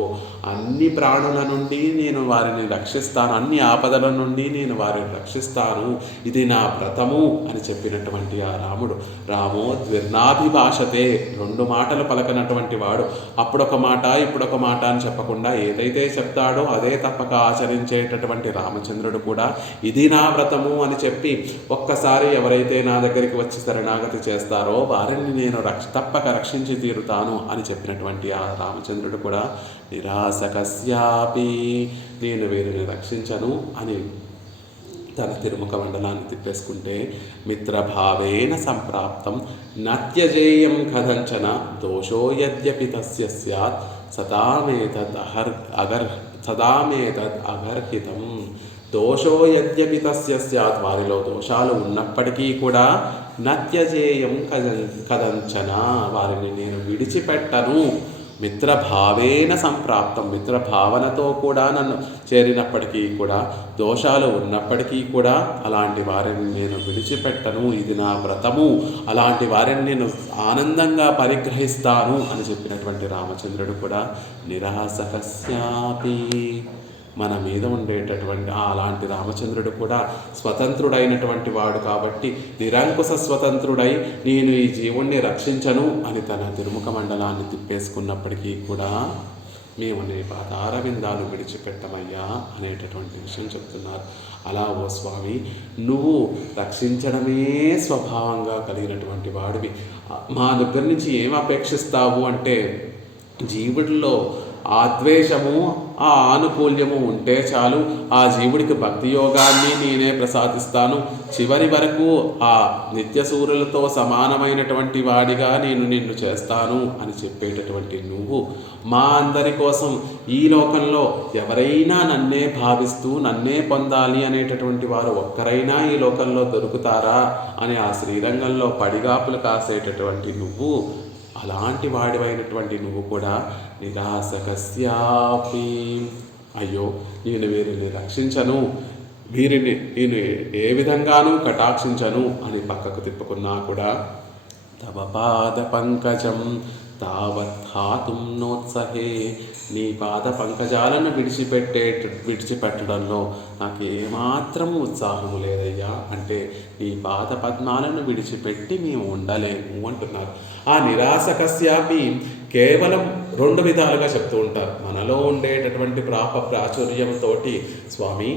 అన్ని ప్రాణుల నుండి నేను వారిని రక్షిస్తాను, అన్ని ఆపదల నుండి నేను వారిని రక్షిస్తాను, ఇది నా వ్రతము అని చెప్పినటువంటి ఆ రాముడు, రామో ద్విర్నాభిభాషతే, రెండు మాటలు పలకనటువంటి వాడు, అప్పుడొక మాట ఇప్పుడొక మాట అని చెప్పకుండా ఏదైతే చెప్తాడో అదే తప్పక ఆచరించేటటువంటి రామచంద్రుడు కూడా ఇది నా వ్రతము అని చెప్పి ఒక్కసారి ఎవరైతే నా దగ్గరికి వచ్చి శరణాగతి చేస్తారో వారిని నేను తప్పక రక్షించి తీరుతాను అని చెప్పినటువంటి ఆ రామచంద్రుడు కూడా నిరాసకస్యాపి, నేను వీరిని రక్షించను అని తన తిరుముఖ మండలాన్ని తిప్పేసుకుంటే, మిత్రభావేన సంప్రాప్తం నత్యజేయం కథంచన దోషో యద్యపి తస్య స్యాత్ సదామేతద్ అగర్హితం, దోషో యద్యపి తస్య స్యాత్, వారిలో దోషాలు ఉన్నప్పటికీ కూడా నత్యజేయం కథంచన, వారిని నేను విడిచిపెట్టను. మిత్రభావేన సంప్రాప్తం, మిత్రభావనతో కూడా నన్ను చేరినప్పటికీ కూడా దోషాలు ఉన్నప్పటికీ కూడా అలాంటి వారిని నేను విడిచిపెట్టను, ఇది నా వ్రతము, అలాంటి వారిని నేను ఆనందంగా పరిగ్రహిస్తాను అని చెప్పినటువంటి రామచంద్రుడు కూడా నిరాసకస్యాపి, మన మీద ఉండేటటువంటి అలాంటి రామచంద్రుడు కూడా స్వతంత్రుడైనటువంటి వాడు కాబట్టి నిరంకుశ స్వతంత్రుడై నేను ఈ జీవుణ్ణి రక్షించను అని తన తిరుముఖ మండలాన్ని తిప్పేసుకున్నప్పటికీ కూడా మేము నీ పాదారవిందాలు విడిచిపెట్టమయ్యా అనేటటువంటి విషయం చెప్తున్నారు. అలా ఓ స్వామి, నువ్వు రక్షించడమే స్వభావంగా కలిగినటువంటి వాడివి, మా దగ్గర నుంచి ఏం అపేక్షిస్తావు అంటే జీవుడిలో ఆ ద్వేషము ఆ ఆనుకూల్యము ఉంటే చాలు, ఆ జీవుడికి భక్తి యోగాన్ని నేనే ప్రసాదిస్తాను, చివరి వరకు ఆ నిత్యసూరులతో సమానమైనటువంటి వాడిగా నేను నిన్ను చేస్తాను అని చెప్పేటటువంటి నువ్వు మా అందరి కోసం ఈ లోకంలో ఎవరైనా నన్నే భావిస్తూ నన్నే పొందాలి అనేటటువంటి వారు ఒక్కరైనా ఈ లోకంలో దొరుకుతారా అని ఆ శ్రీరంగంలో పడిగాపులు కాసేటటువంటి నువ్వు, అలాంటి వాడివైనటువంటి నువ్వు కూడా నిరాసకస్యాపి అయ్యో నేను వీరిని రక్షించను, వీరిని నేను ఏ విధంగానూ కటాక్షించను అని పక్కకు తిప్పుకున్నా కూడా తవ పాద పంకజం తావత్హాతుం నోత్సహే, నీ పాద పంకజాలను విడిచిపెట్టడంలో నాకు ఏమాత్రం ఉత్సాహము లేదయ్యా. అంటే నీ పాద పద్మాలను విడిచిపెట్టి మేము ఉండలేము అంటున్నారు. ఆ నిరాశ కస్యాపి కేవలం 2 విధాలుగా చెప్తూ ఉంటారు. మనలో ఉండేటటువంటి ప్రాచుర్యంతో స్వామి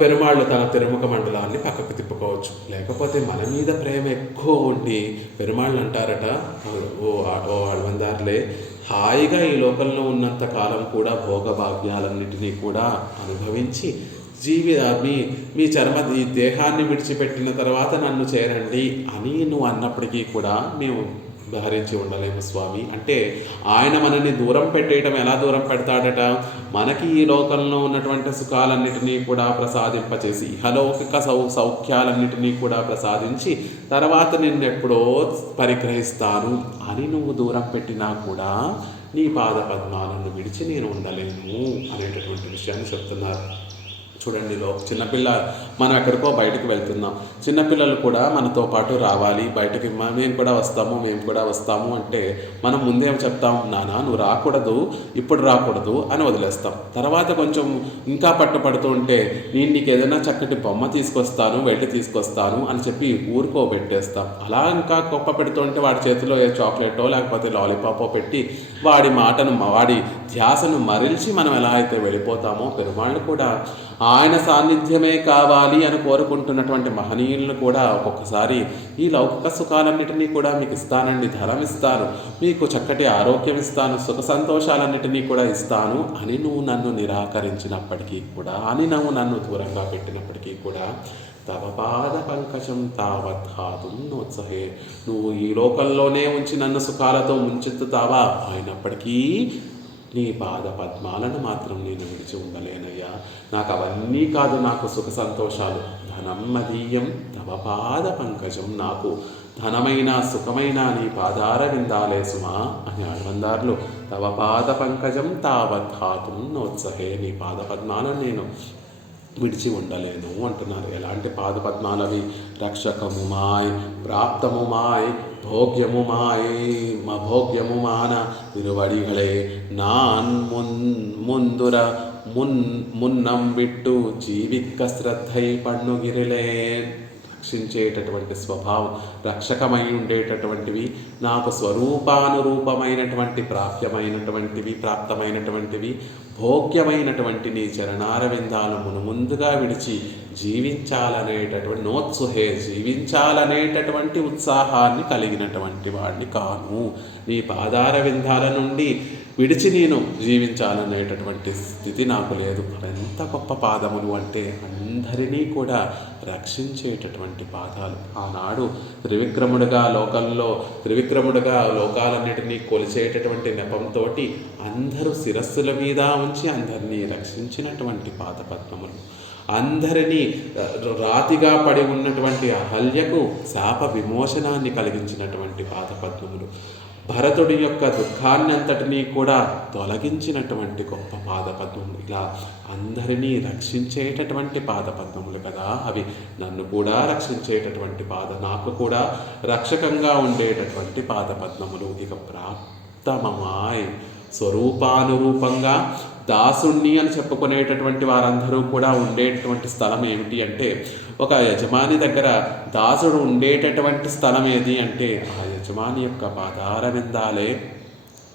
పెరుమాళ్ళు తన తిరుముఖ మండలాన్ని పక్కకు తిప్పుకోవచ్చు. లేకపోతే మన మీద ప్రేమ ఎక్కువ ఉండి పెరుమాళ్ళు అంటారట, ఓ అడవందారులే, హాయిగా ఈ లోకంలో ఉన్నంత కాలం కూడా భోగభాగ్యాలన్నిటినీ కూడా అనుభవించి మీ ఈ దేహాన్ని విడిచిపెట్టిన తర్వాత నన్ను చేరండి అని నువ్వు అన్నప్పటికీ కూడా మేము భరించి ఉండలేము స్వామి. అంటే ఆయన మనల్ని దూరం పెట్టేయటం ఎలా దూరం పెడతాడట, మనకి ఈ లోకంలో ఉన్నటువంటి సుఖాలన్నిటినీ కూడా ప్రసాదింపచేసి ఇహలౌకిక సౌఖ్యాలన్నిటినీ కూడా ప్రసాదించి తర్వాత నిన్నెప్పుడో పరిగ్రహిస్తాను అని నువ్వు దూరం పెట్టినా కూడా నీ పాద పద్మాలను విడిచి నేను ఉండలేను అనేటటువంటి విషయాన్ని చెప్తున్నారు. చూడండి, చిన్నపిల్ల మనం ఎక్కడికో బయటకు వెళ్తున్నాం, చిన్నపిల్లలు కూడా మనతో పాటు రావాలి, బయటకి మేము కూడా వస్తాము అంటే మనం ముందేం చెప్తాం, నానా నువ్వు రాకూడదు, ఇప్పుడు రాకూడదు అని వదిలేస్తాం. తర్వాత కొంచెం ఇంకా పట్టుపడుతూ ఉంటే నేను నీకు ఏదైనా చక్కటి బొమ్మ తీసుకొస్తాను అని చెప్పి ఊరుకోబెట్టేస్తాం. అలా ఇంకా గొప్ప పెడుతుంటే వాడి చేతిలో ఏ చాక్లెటో లేకపోతే లాలీపాపో పెట్టి వాడి ధ్యాసను మరల్చి మనం ఎలా అయితే వెళ్ళిపోతామో, పెరుమాళ్ళు కూడా ఆయన సాన్నిధ్యమే కావాలి అని కోరుకుంటున్నటువంటి మహనీయులను కూడా ఒక్కొక్కసారి ఈ లౌకిక సుఖాలన్నిటినీ కూడా మీకు ఇస్తానండి, ధనం ఇస్తాను, మీకు చక్కటి ఆరోగ్యం ఇస్తాను, సుఖ సంతోషాలన్నిటినీ కూడా ఇస్తాను అని నువ్వు నన్ను నిరాకరించినప్పటికీ కూడా, నువ్వు నన్ను దూరంగా పెట్టినప్పటికీ కూడా తవ పాద పంకజం తావత్హాతుం నోత్సహే, నువ్వు ఈ లోకంలోనే ఉంచి నన్ను సుఖాలతో ముంచెత్తుతావా, అయినప్పటికీ నీ పాద పద్మాలను మాత్రం నేను విడిచి ఉండలేనయ్యా. నాకు అవన్నీ కాదు, నాకు సుఖ సంతోషాలు, ధనం మదీయం తవ పాద పంకజం, నాకు ధనమైన సుఖమైన నీ పాదార విందాలే సుమా అని ఆడవందారులు తవ పాద పంకజం తావత్హాతుం నోత్సహే, నీ పాద పద్మాలను నేను విడిచి ఉండలేను అంటున్నారు. ఎలాంటి పాద పద్మాలవి, రక్షకముమాయ్ ప్రాప్తముమాయ్ భోగ్యముమాయ్ భోగ్యముమాన తిరువడిகளே நான் ముందుర మున్నం విట్టు జీవిక శ్రద్ధై పన్నుగిరిలే, రక్షించేటటువంటి స్వభావం, రక్షకమై ఉండేటటువంటివి, నాకు స్వరూపానురూపమైనటువంటి ప్రాప్తమైనటువంటివి భోగ్యమైనటువంటి నీ చరణారవిందాలు ముందుగా విడిచి జీవించాలనేటటువంటి ఉత్సాహాన్ని కలిగినటువంటి వాడిని కాను. నీ పాదార విందాల నుండి విడిచి నేను జీవించాలనేటటువంటి స్థితి నాకు లేదు. ఎంత గొప్ప పాదములు అంటే అందరినీ కూడా రక్షించేటటువంటి పాదాలు. ఆనాడు త్రివిక్రముడుగా లోకాలన్నిటినీ కొలిచేటటువంటి నెపంతో అందరూ శిరస్సుల మీద ఉంచి అందరినీ రక్షించినటువంటి పాదపద్మములు. అందరినీ రాతిగా పడి ఉన్నటువంటి అహల్యకు శాప విమోచనాన్ని కలిగించినటువంటి పాదపద్మములు. భరతుడి యొక్క దుఃఖాన్నంతటినీ కూడా తొలగించినటువంటి గొప్ప పాదపద్మములు. ఇలా అందరినీ రక్షించేటటువంటి పాదపద్మములు కదా అవి. నన్ను కూడా రక్షించేటటువంటి నాకు కూడా రక్షకంగా ఉండేటటువంటి పాదపద్మములు. ఇక ప్రాప్తమమాయ్, స్వరూపానురూపంగా దాసుణ్ణి అని చెప్పుకునేటటువంటి వారందరూ కూడా ఉండేటటువంటి స్థలం ఏమిటి అంటే, ఒక యజమాని దగ్గర దాసుడు ఉండేటటువంటి స్థలం ఏది అంటే ఆ యజమాని యొక్క పాదార విందాలే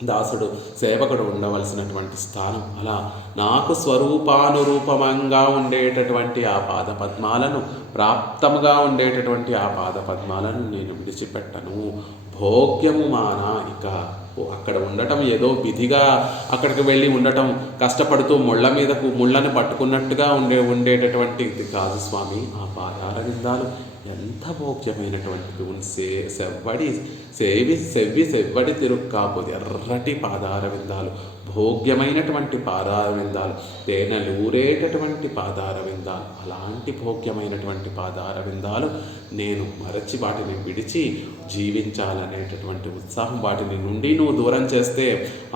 దాసుడు సేవకుడు ఉండవలసినటువంటి స్థానం. అలా నాకు స్వరూపానురూపంగా ఉండేటటువంటి ఆ పాద పద్మాలను, ప్రాప్తముగా ఉండేటటువంటి ఆ పాద పద్మాలను నేను విడిచిపెట్టను. భోగ్యము మాన, ఇక అక్కడ ఉండటం ఏదో విధిగా అక్కడికి వెళ్ళి ఉండటం, కష్టపడుతూ ముళ్ళని పట్టుకున్నట్టుగా ఉండేటటువంటిది కాదు స్వామి. ఆ పాదార విందాలు ఎంత భోగ్యమైనటువంటిది. సెవ్వడి తిరుక్కాపోది, ఎర్రటి పాదార విందాలు, భోగ్యమైనటువంటి పాదార విందాలు, తేనెలూరేటటువంటి పాదార విందాలు. అలాంటి భోగ్యమైనటువంటి పాదార విందాలు నేను మరచి వాటిని విడిచి జీవించాలనేటటువంటి ఉత్సాహం, వాటిని నుండి నువ్వు దూరం చేస్తే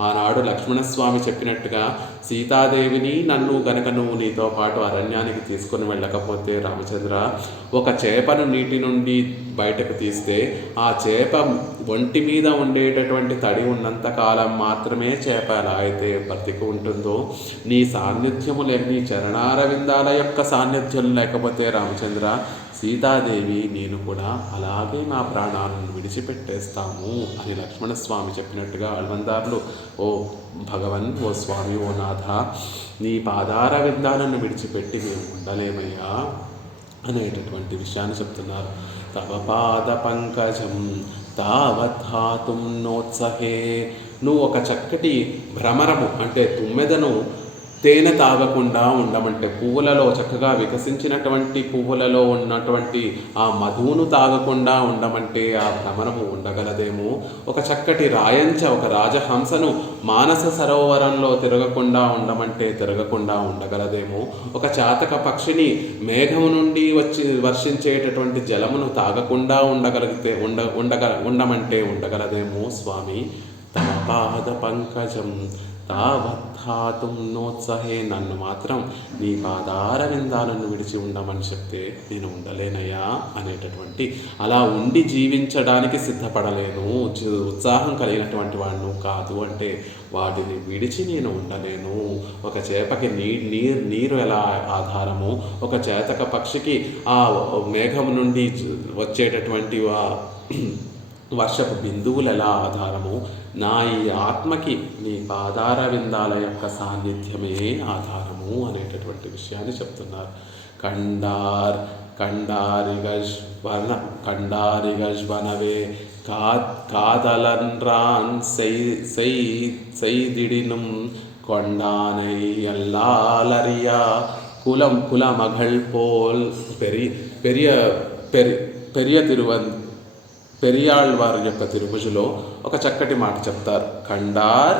ఆనాడు లక్ష్మణస్వామి చెప్పినట్టుగా సీతాదేవిని నన్ను గనక నువ్వు నీతో పాటు అరణ్యానికి తీసుకొని వెళ్ళకపోతే రామచంద్ర, ఒక చేపను నీటి నుండి బయటకు తీస్తే ఆ చేప ఒంటి మీద ఉండేటటువంటి తడి ఉన్నంత కాలం మాత్రమే చేప ఎలా అయితే బ్రతికి ఉంటుందో, నీ సాన్నిధ్యము నీ చరణారవిందాల యొక్క సాన్నిధ్యం లేకపోతే రామచంద్ర, సీతాదేవి నేను కూడా అలాగే నా ప్రాణాలను విడిచిపెట్టేస్తాము అని లక్ష్మణస్వామి చెప్పినట్టుగా ఆళ్వందార్లు, ఓ భగవన్, ఓ స్వామి, ఓ నాథ, నీ పాదార విందాలను విడిచిపెట్టి మేము ఉండలేమయ్యా అనేటటువంటి విషయాన్ని చెప్తున్నారు. తవ పాద పంకజం తావత్హాతుం నోత్సహే. నువ్వు ఒక చక్కటి భ్రమరము అంటే తుమ్మెదను తేనె తాగకుండా ఉండమంటే, పువ్వులలో చక్కగా వికసించినటువంటి పువ్వులలో ఉన్నటువంటి ఆ మధువును తాగకుండా ఉండమంటే ఆ భ్రమరము ఉండగలదేమో. ఒక చక్కటి రాయంచ, ఒక రాజహంసను మానస సరోవరంలో తిరగకుండా ఉండమంటే తిరగకుండా ఉండగలదేమో. ఒక చాతక పక్షిని మేఘము నుండి వచ్చి వర్షించేటటువంటి జలమును తాగకుండా ఉండమంటే ఉండగలదేమో. స్వామి, తమ పాద పంకజం తావత్హాతుం నోత్సహే. నన్ను మాత్రం నీ పాదార విందాలను విడిచి ఉండమని చెప్తే నేను ఉండలేనయ్యా అనేటటువంటి, అలా ఉండి జీవించడానికి సిద్ధపడలేను, ఉత్సాహం కలిగినటువంటి వాడిను కాదు అంటే వాటిని విడిచి నేను ఉండలేను. ఒక చేపకి నీరు ఎలా ఆధారము, ఒక చేతక పక్షికి ఆ మేఘం నుండి వచ్చేటటువంటి వర్షపు బిందువులు ఎలా ఆధారము, నా ఈ ఆత్మకి నీ పాదార విందాల యొక్క సాన్నిధ్యమే ఆధారము అనేటటువంటి విషయాన్ని చెప్తున్నారు. కండారిగజ్వనవే కాదలన్రాన్ செய்திடினும் கொண்டானை எல்லாலறியா குலமகள் போல் పెరియాళ్వారి యొక్క తిరుపతిలో ఒక చక్కటి మాట చెప్తారు. కండార్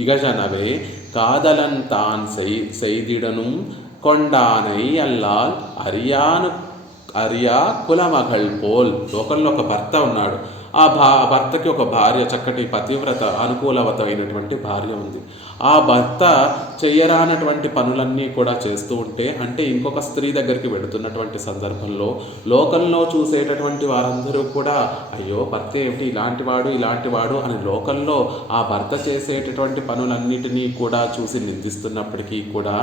ఇగజనవే కాదలన్ తాన్ செய்திடను కొండానై అల్లాల్ అరియా కులమగల్ పోల్. లోకంలో ఒక భర్త ఉన్నాడు. ఆ భర్తకి ఒక భార్య, చక్కటి పతివ్రత అనుకూలవత అయినటువంటి భార్య ఉంది. ఆ భర్త చెయ్యరానటువంటి పనులన్నీ కూడా చేస్తూ ఉంటే, అంటే ఇంకొక స్త్రీ దగ్గరికి వెళుతున్నటువంటి సందర్భంలో లోకంలో చూసేటటువంటి వారందరూ కూడా అయ్యో భర్త ఏమిటి ఇలాంటివాడు అని లోకంలో ఆ భర్త చేసేటటువంటి పనులన్నిటినీ కూడా చూసి నిందిస్తున్నప్పటికీ కూడా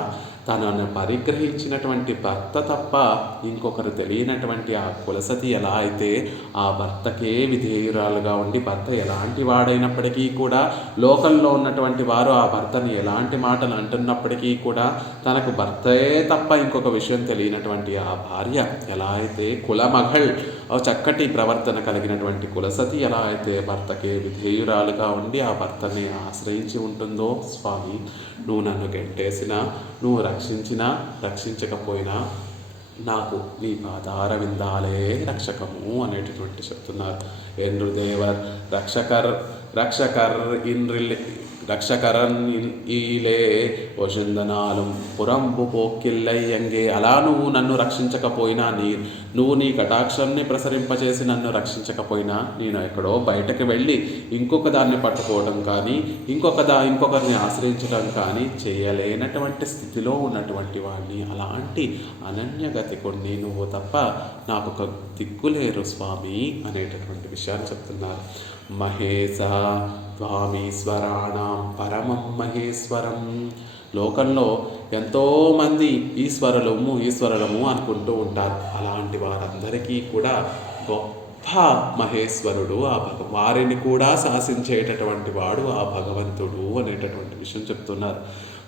తనను పరిగ్రహించినటువంటి భర్త తప్ప ఇంకొకరు తెలియనటువంటి ఆ కులసతి ఎలా అయితే ఆ భర్తకే విధేయురాలుగా ఉండి, భర్త ఎలాంటి వాడైనప్పటికీ కూడా లోకంలో ఉన్నటువంటి వారు ఆ భర్తని ఎలాంటి మాటలు అంటున్నప్పటికీ కూడా తనకు భర్తే తప్ప ఇంకొక విషయం తెలియనటువంటి ఆ భార్య ఎలా అయితే కులమగళ్, చక్కటి ప్రవర్తన కలిగినటువంటి కులసతి ఎలా అయితే భర్తకే విధేయురాలుగా ఉండి ఆ భర్తని ఆశ్రయించి ఉంటుందో, స్వామి నువ్వు నన్ను గెంటేసినా, నువ్వు రక్షించినా రక్షించకపోయినా నాకు నీ పాదార విందాలే రక్షకము అనేటటువంటి చెప్తున్నారు. ఎన్రుదేవర్ రక్షకర్ రక్షకరన్ ఈలే వశందనాలం పురంబు పోక్కిల్లయ్యంగే. అలా నువ్వు నన్ను రక్షించకపోయినా, నువ్వు నీ కటాక్షాన్ని ప్రసరింపచేసి నన్ను రక్షించకపోయినా, నేను ఎక్కడో బయటకు వెళ్ళి ఇంకొక దాన్ని పట్టుకోవడం కానీ ఇంకొకరిని ఆశ్రయించడం కానీ చేయలేనటువంటి స్థితిలో ఉన్నటువంటి వాడిని. అలాంటి అనన్యగతి కొన్ని నువ్వు తప్ప నాకు ఒక దిక్కులేరు స్వామి అనేటటువంటి విషయాన్ని చెప్తున్నారు. మహేశ త్వామీశ్వరాణం పరమం మహేశ్వరం. లోకంలో ఎంతోమంది ఈశ్వరులము అనుకుంటూ ఉంటారు. అలాంటి వారందరికీ కూడా గొప్ప మహేశ్వరుడు వారిని కూడా శాసించేటటువంటి వాడు ఆ భగవంతుడు అనేటటువంటి విషయం చెప్తున్నారు.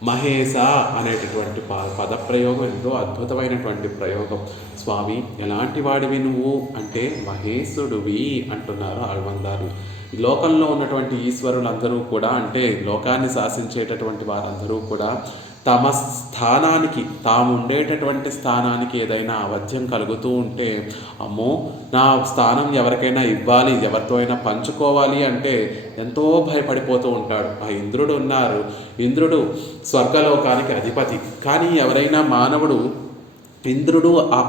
మహేశ అనేటటువంటి పదప్రయోగం ఎంతో అద్భుతమైనటువంటి ప్రయోగం. స్వామి ఎలాంటి వాడివి నువ్వు అంటే మహేశుడివి అంటున్నారు ఆళ్వందారు. ఈ లోకంలో ఉన్నటువంటి ఈశ్వరులందరూ కూడా, అంటే లోకాన్ని శాసించేటటువంటి వారందరూ కూడా తమ స్థానానికి, తాము ఉండేటటువంటి స్థానానికి ఏదైనా అవధ్యం కలుగుతూ ఉంటే, అమ్మో నా స్థానం ఎవరికైనా ఇవ్వాలి, ఎవరితో అయినా పంచుకోవాలి అంటే ఎంతో భయపడిపోతూ ఉంటాడు. ఆ ఇంద్రుడు ఉన్నారు, ఇంద్రుడు స్వర్గలోకానికి అధిపతి. కానీ ఎవరైనా మానవుడు ఇంద్రుడు ఆ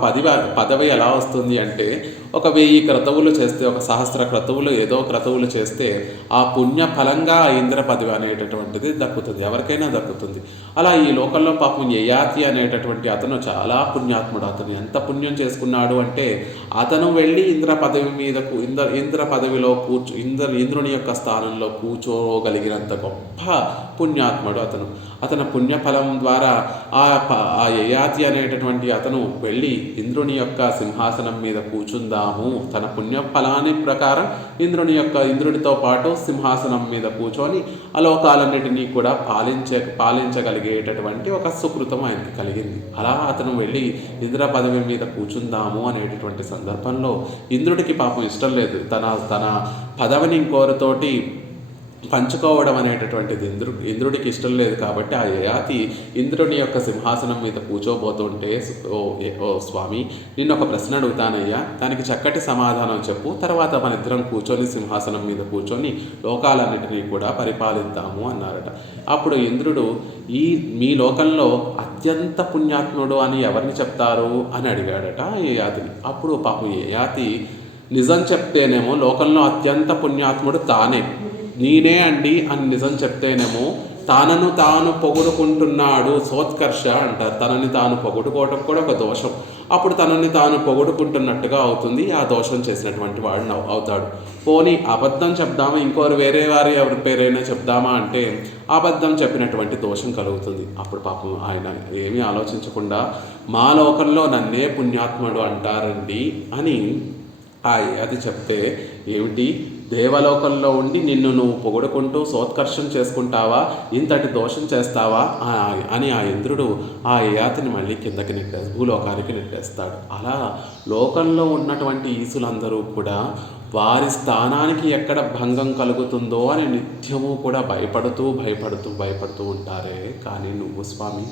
పదవి ఎలా వస్తుంది అంటే, ఒక 1000 క్రతువులు చేస్తే, ఒక 1000 క్రతువులు ఏదో క్రతువులు చేస్తే ఆ పుణ్య ఫలంగా ఆ ఇంద్ర పదవి అనేటటువంటిది దక్కుతుంది, ఎవరికైనా దక్కుతుంది. అలా ఈ లోకంలో పాపం యయాతి అనేటటువంటి అతను చాలా పుణ్యాత్ముడు. అతను ఎంత పుణ్యం చేసుకున్నాడు అంటే, అతను వెళ్ళి ఇంద్ర పదవి మీదకు ఇంద్ర పదవిలో ఇంద్రుని యొక్క స్థానంలో కూర్చోగలిగినంత గొప్ప పుణ్యాత్ముడు అతను. అతని పుణ్యఫలం ద్వారా ఆ యయాతి అనేటటువంటి అతను వెళ్ళి ఇంద్రుని యొక్క సింహాసనం మీద కూర్చుందాము, తన పుణ్యఫలాన్ని ప్రకారం ఇంద్రుడితో పాటు సింహాసనం మీద కూర్చొని అలోకాలన్నిటినీ కూడా పాలించగలిగేటటువంటి ఒక సుకృతం ఆయనకి కలిగింది. అలా అతను వెళ్ళి ఇంద్ర పదవి మీద కూర్చుందాము అనేటటువంటి సందర్భంలో ఇంద్రుడికి పాపం ఇష్టం లేదు, తన పదవిని ఇంకోరితోటి పంచుకోవడం అనేటటువంటిది ఇంద్రుడికి ఇష్టం లేదు. కాబట్టి ఆ యయాతి ఇంద్రుని యొక్క సింహాసనం మీద కూర్చోబోతుంటే, ఓ స్వామి, నిన్ను ఒక ప్రశ్న అడుగుతానయ్యా, దానికి చక్కటి సమాధానం చెప్పు, తర్వాత మన ఇద్దరం కూర్చొని సింహాసనం మీద కూర్చొని లోకాలన్నిటినీ కూడా పరిపాలిద్దాము అన్నారట. అప్పుడు ఇంద్రుడు, మీ లోకంలో అత్యంత పుణ్యాత్ముడు అని ఎవరిని చెప్తారు అని అడిగాడట యయాతిని. అప్పుడు పాపం యయాతి, నిజం చెప్తేనేమో లోకంలో అత్యంత పుణ్యాత్ముడు తానే, నేనే అండి అని నిజం చెప్తేనేమో తనను తాను పొగుడుకుంటున్నాడు, సోత్కర్ష అంటారు. తనని తాను పొగుడుకోవటం కూడా ఒక దోషం. అప్పుడు తనని తాను పొగుడుకుంటున్నట్టుగా అవుతుంది, ఆ దోషం చేసినటువంటి వాడు అవుతాడు. పోనీ అబద్ధం చెప్దామా, వేరే వారి ఎవరి పేరైనా చెప్దామా అంటే అబద్ధం చెప్పినటువంటి దోషం కలుగుతుంది. అప్పుడు పాపం ఆయన ఏమీ ఆలోచించకుండా, మా లోకంలో నన్నే పుణ్యాత్ముడు అంటారండి అని అది చెప్తే, ఏమిటి దేవలోకంలో ఉండి నిన్ను నువ్వు పొగుడుకుంటూ సోత్కర్షం చేసుకుంటావా, ఇంతటి దోషం చేస్తావా అని ఆ ఇంద్రుడు ఆ యయాతిని మళ్ళీ కిందకి భూలోకానికి నెట్టేస్తాడు. అలా లోకంలో ఉన్నటువంటి ఈసులందరూ కూడా వారి స్థానానికి ఎక్కడ భంగం కలుగుతుందో అని నిత్యము కూడా భయపడుతూ ఉంటారే. కానీ నువ్వు స్వామి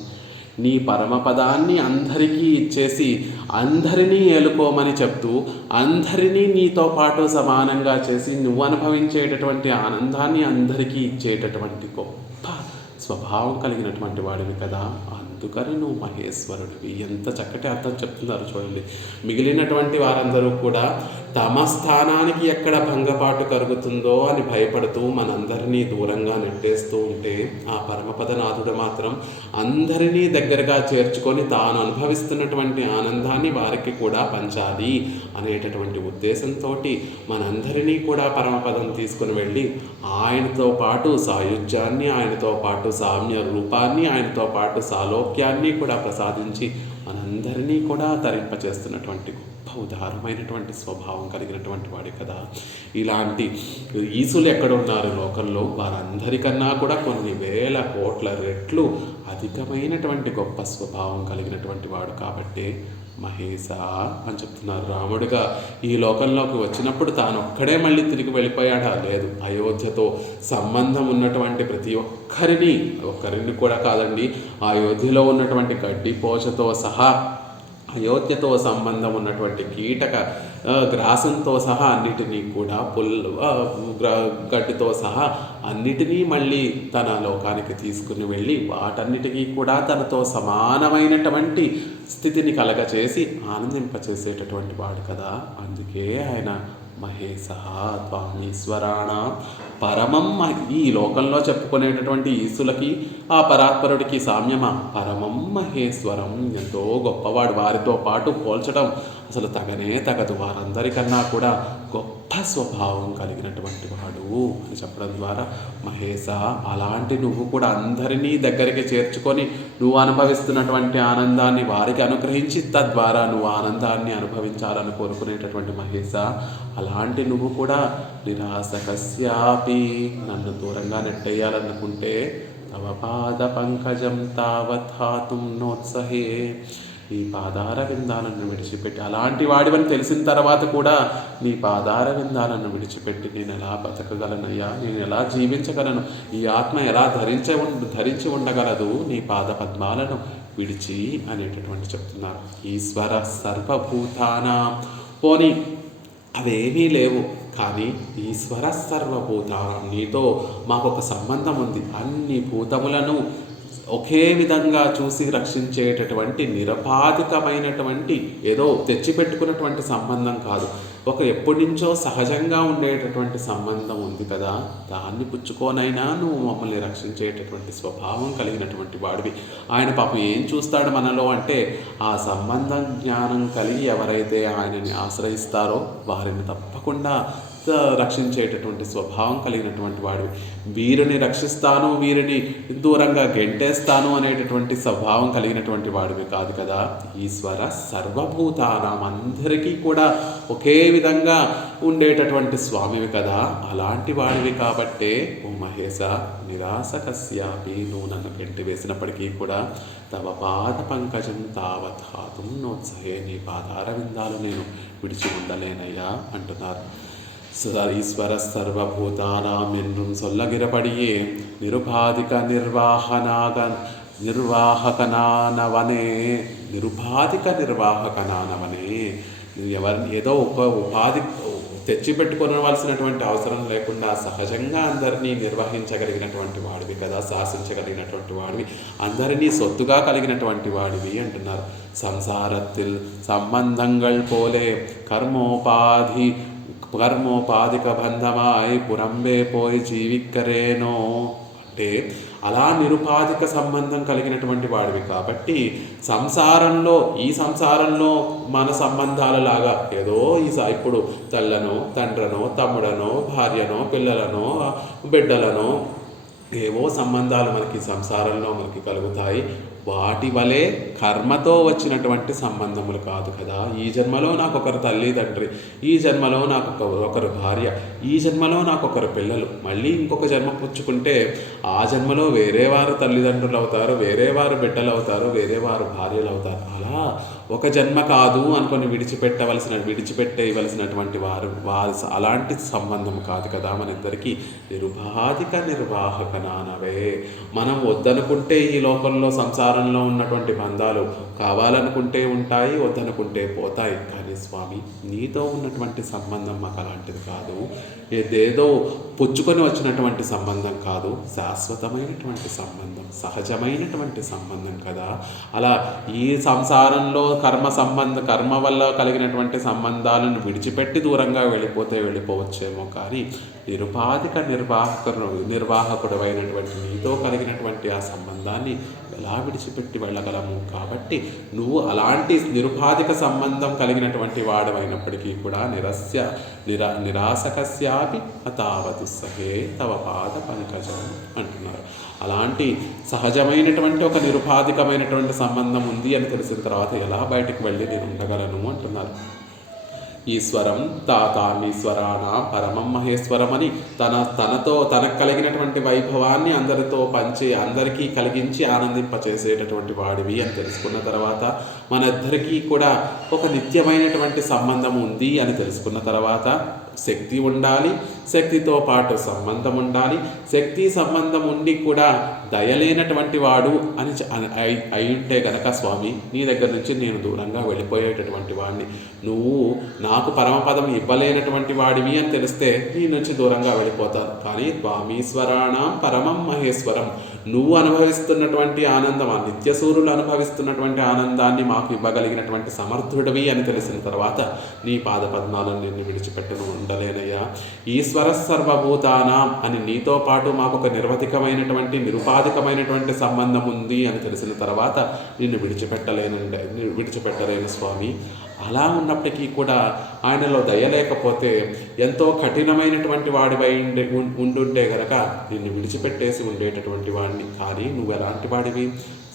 నీ పరమపదాన్ని అందరికీ ఇచ్చేసి అందరినీ ఏలుకోమని చెప్తూ అందరినీ నీతో పాటు సమానంగా చేసి నువ్వు అనుభవించేటటువంటి ఆనందాన్ని అందరికీ ఇచ్చేటటువంటి గొప్ప స్వభావం కలిగినటువంటి వాడివి కదా, అందుకని నువ్వు మహేశ్వరుడివి. ఎంత చక్కటి అర్థం చెప్తున్నారు చూడండి. మిగిలినటువంటి వారందరూ కూడా తమ స్థానానికి ఎక్కడ భంగపాటు కలుగుతుందో అని భయపడుతూ మనందరినీ దూరంగా నెట్టేస్తూ ఉంటే, ఆ పరమపదనాథుడు మాత్రం అందరినీ దగ్గరగా చేర్చుకొని తాను అనుభవిస్తున్నటువంటి ఆనందాన్ని వారికి కూడా పంచాలి అనేటటువంటి ఉద్దేశంతో మనందరినీ కూడా పరమపదం తీసుకుని వెళ్ళి ఆయనతో పాటు సాయుధ్యాన్ని, ఆయనతో పాటు సామ్య రూపాన్ని, ఆయనతో పాటు సాలోక్యాన్ని కూడా ప్రసాదించి మనందరినీ కూడా తరింపచేస్తున్నటువంటి గొప్ప ఉదారమైనటువంటి స్వభావం కలిగినటువంటి వాడి కదా. ఇలాంటి ఈసులు ఎక్కడున్నారు లోకంలో, వారందరికన్నా కూడా కొన్ని వేల కోట్ల రెట్లు అధికమైనటువంటి గొప్ప స్వభావం కలిగినటువంటి వాడు. కాబట్టే మహేశ అని చెప్తున్నారు. రాముడిగా ఈ లోకంలోకి వచ్చినప్పుడు తాను ఒక్కడే మళ్ళీ తిరిగి వెళ్ళిపోయాడా? లేదు. అయోధ్యతో సంబంధం ఉన్నటువంటి ప్రతి ఒక్కరిని కూడా కాదండి, అయోధ్యలో ఉన్నటువంటి గడ్డి పోచతో సహా, అయోధ్యతో సంబంధం ఉన్నటువంటి కీటక గ్రాసంతో సహా అన్నిటినీ కూడా గడ్డితో సహా అన్నిటినీ మళ్ళీ తన లోకానికి తీసుకుని వెళ్ళి వాటన్నిటికీ కూడా తనతో సమానమైనటువంటి స్థితిని కలగచేసి ఆనందింపచేసేటటువంటి వాడు కదా. అందుకే ఆయన మహేశ త్వామీశ్వరాణ పరమం. ఈ లోకంలో చెప్పుకునేటటువంటి ఈసులకి ఆ పరాత్పరుడికి సామ్యమా? పరమం మహేశ్వరం, ఎంతో గొప్పవాడు. వారితో పాటు పోల్చడం అసలు తగదు. వారందరికన్నా కూడా గొప్ప స్వభావం కలిగినటువంటి వాడు అని చెప్పడం ద్వారా, మహేశ అలాంటి నువ్వు కూడా అందరినీ దగ్గరికి చేర్చుకొని నువ్వు అనుభవిస్తున్నటువంటి ఆనందాన్ని వారికి అనుగ్రహించి తద్వారా నువ్వు ఆనందాన్ని అనుభవించాలని కోరుకునేటటువంటి మహేశ, అలాంటి నువ్వు కూడా నిరాశకస్యాపి నన్ను దూరంగా నెట్టేయాలనుకుంటే తవ పాద పంకజం తావత్హాతుం నోత్సహే, నీ పాదార విందాలను విడిచిపెట్టి, అలాంటి వాడివని తెలిసిన తర్వాత కూడా నీ పాదార విందాలను విడిచిపెట్టి నేను ఎలా బతకగలనయ్యా, నేను ఎలా జీవించగలను, ఈ ఆత్మ ఎలా ధరించి ఉండగలదు నీ పాద పద్మాలను విడిచి అనేటటువంటి చెప్తున్నారు. ఈశ్వర సర్వభూతానాం, పోనీ అవేమీ లేవు కానీ ఈశ్వర సర్వభూతానం, నీతో మాకొక సంబంధం ఉంది. అన్ని భూతములను ఒకే విధంగా చూసి రక్షించేటటువంటి నిరపాధికమైనటువంటి ఏదో తెచ్చిపెట్టుకున్నటువంటి సంబంధం కాదు, ఒక ఎప్పటి నుంచో సహజంగా ఉండేటటువంటి సంబంధం ఉంది కదా, దాన్ని పుచ్చుకోనైనా నువ్వు మమ్మల్ని రక్షించేటటువంటి స్వభావం కలిగినటువంటి వాడివి. ఆయన పాపం ఏం చూస్తాడు మనలో అంటే, ఆ సంబంధం జ్ఞానం కలిగి ఎవరైతే ఆయనని ఆశ్రయిస్తారో వారిని తప్పకుండా రక్షించేటటువంటి స్వభావం కలిగినటువంటి వాడు. వీరిని రక్షిస్తాను, వీరిని దూరంగా గెంటేస్తాను అనేటటువంటి స్వభావం కలిగినటువంటి వాడివి కాదు కదా. ఈశ్వర సర్వభూతానాం, అందరికీ కూడా ఒకే విధంగా ఉండేటటువంటి స్వామివి కదా. అలాంటి వాడివి కాబట్టే ఓ మహేశ నిరాసకస్యాపి, నువ్వు నన్ను గెంటి వేసినప్పటికీ కూడా తవ పాద పంకజం తావత్ హాతుం నోత్సహే, నీ పాదార విందాలు నేను విడిచి ఉండలేనయ్యా అంటున్నారు. ఈశ్వర సర్వభూతానాం ఎన్నుం సొల్లగిరపడియే నిరుపాధిక నిర్వాహకనానవనే, నిరుపాధిక నిర్వాహకనానవనే. ఏదో ఒక ఉపాధి తెచ్చిపెట్టుకోవలసినటువంటి అవసరం లేకుండా సహజంగా అందరినీ నిర్వహించగలిగినటువంటి వాడివి కదా, శాసించగలిగినటువంటి వాడివి, అందరినీ సొత్తుగా కలిగినటువంటి వాడివి అంటున్నారు. సంసారத்தில் సంబంధங்கள் పోలే కర్మోపాధిక బంధమాయ్ పురంబే పోయి జీవిక్కరేనో అంటే, అలా నిరుపాధిక సంబంధం కలిగినటువంటి వాడివి కాబట్టి ఈ సంసారంలో మన సంబంధాలలాగా ఏదో ఇప్పుడు తల్లనో తండ్రనో తమ్ముడనో భార్యనో పిల్లలనో బిడ్డలనో ఏవో సంబంధాలు మనకి సంసారంలో మనకి కలుగుతాయి. వాటి వలె కర్మతో వచ్చినటువంటి సంబంధములు కాదు కదా. ఈ జన్మలో నాకు ఒకరు తల్లి తండ్రి, ఈ జన్మలో నాకు ఒకరు భార్య, ఈ జన్మలో నాకు ఒకరు పిల్లలు, మళ్ళీ ఇంకొక జన్మ పుచ్చుకుంటే ఆ జన్మలో వేరే వారు తల్లిదండ్రులు అవుతారు, వేరే వారు బిడ్డలు అవుతారు, వేరే వారు భార్యలు అవుతారు. అలా ఒక జన్మ కాదు అనుకొని విడిచిపెట్టేయవలసినటువంటి వారు అలాంటి సంబంధం కాదు కదా. మన ఇద్దరికి నిరుపాధిక నిర్వాహక నానవే. మనం వద్దనుకుంటే ఈ లోకంలో సంసారంలో ఉన్నటువంటి బంధాలు కావాలనుకుంటే ఉంటాయి, వద్దనుకుంటే పోతాయి. కానీ స్వామి, నీతో ఉన్నటువంటి సంబంధం మాకు అలాంటిది కాదు, ఏదేదో పుచ్చుకొని వచ్చినటువంటి సంబంధం కాదు, శాశ్వతమైనటువంటి సంబంధం, సహజమైనటువంటి సంబంధం కదా. అలా ఈ సంసారంలో కర్మ వల్ల కలిగినటువంటి సంబంధాలను విడిచిపెట్టి దూరంగా వెళ్ళిపోవచ్చేమో, కానీ నిరుపాధిక నిర్వాహకుడు అయినటువంటి నీతో కలిగినటువంటి ఆ సంబంధాన్ని ఎలా విడిచిపెట్టి వెళ్ళగలము. కాబట్టి నువ్వు అలాంటి నిరుపాధిక సంబంధం కలిగినటువంటి వాడవైనప్పటికీ కూడా నిరాసకస్యాపి అతావతుస్సహే తవ పాద పంకజం అంటున్నారు. అలాంటి సహజమైనటువంటి ఒక నిరుపాధికమైనటువంటి సంబంధం ఉంది అని తెలిసిన తర్వాత ఎలా బయటికి వెళ్ళి నేను ఉండగలను అంటున్నారు. ఈశ్వరం తాతామీశ్వరాణ పరమం మహేశ్వరం అని తనకు కలిగినటువంటి వైభవాన్ని అందరితో పంచి అందరికీ కలిగించి ఆనందింపచేసేటటువంటి వాడివి అని తెలుసుకున్న తర్వాత, మన ఇద్దరికీ కూడా ఒక నిత్యమైనటువంటి సంబంధం ఉంది అని తెలుసుకున్న తర్వాత, శక్తి ఉండాలి, శక్తితో పాటు సంబంధం ఉండాలి, శక్తి సంబంధం ఉండి కూడా దయలేనటువంటి వాడు అని అయి ఉంటే గనక స్వామి, నీ దగ్గర నుంచి నేను దూరంగా వెళ్ళిపోయేటటువంటి వాడిని, నువ్వు నాకు పరమపదం ఇవ్వలేనటువంటి వాడివి అని తెలిస్తే నీ నుంచి దూరంగా వెళ్ళిపోతాను. కానీ స్వామీశ్వరాణం పరమం మహేశ్వరం, నువ్వు అనుభవిస్తున్నటువంటి ఆనందం, ఆ నిత్యసూరులు అనుభవిస్తున్నటువంటి ఆనందాన్ని మాకు ఇవ్వగలిగినటువంటి సమర్థుడివి అని తెలిసిన తర్వాత నీ పాదపద్మాలను నిన్ను విడిచిపెట్టును ఉండలేనయ్యా. ఈశ్వర సర్వభూతానాం అని నీతో పాటు మాకు ఒక నిరుపాధికమైనటువంటి సంబంధం ఉంది అని తెలిసిన తర్వాత నిన్ను విడిచిపెట్టలేను స్వామి. అలా ఉన్నప్పటికీ కూడా ఆయనలో దయ లేకపోతే ఎంతో కఠినమైనటువంటి వాడివై ఉండుంటే గనక నిన్ను విడిచిపెట్టేసి ఉండేటటువంటి వాడిని. కానీ నువ్వు ఎలాంటి వాడివి?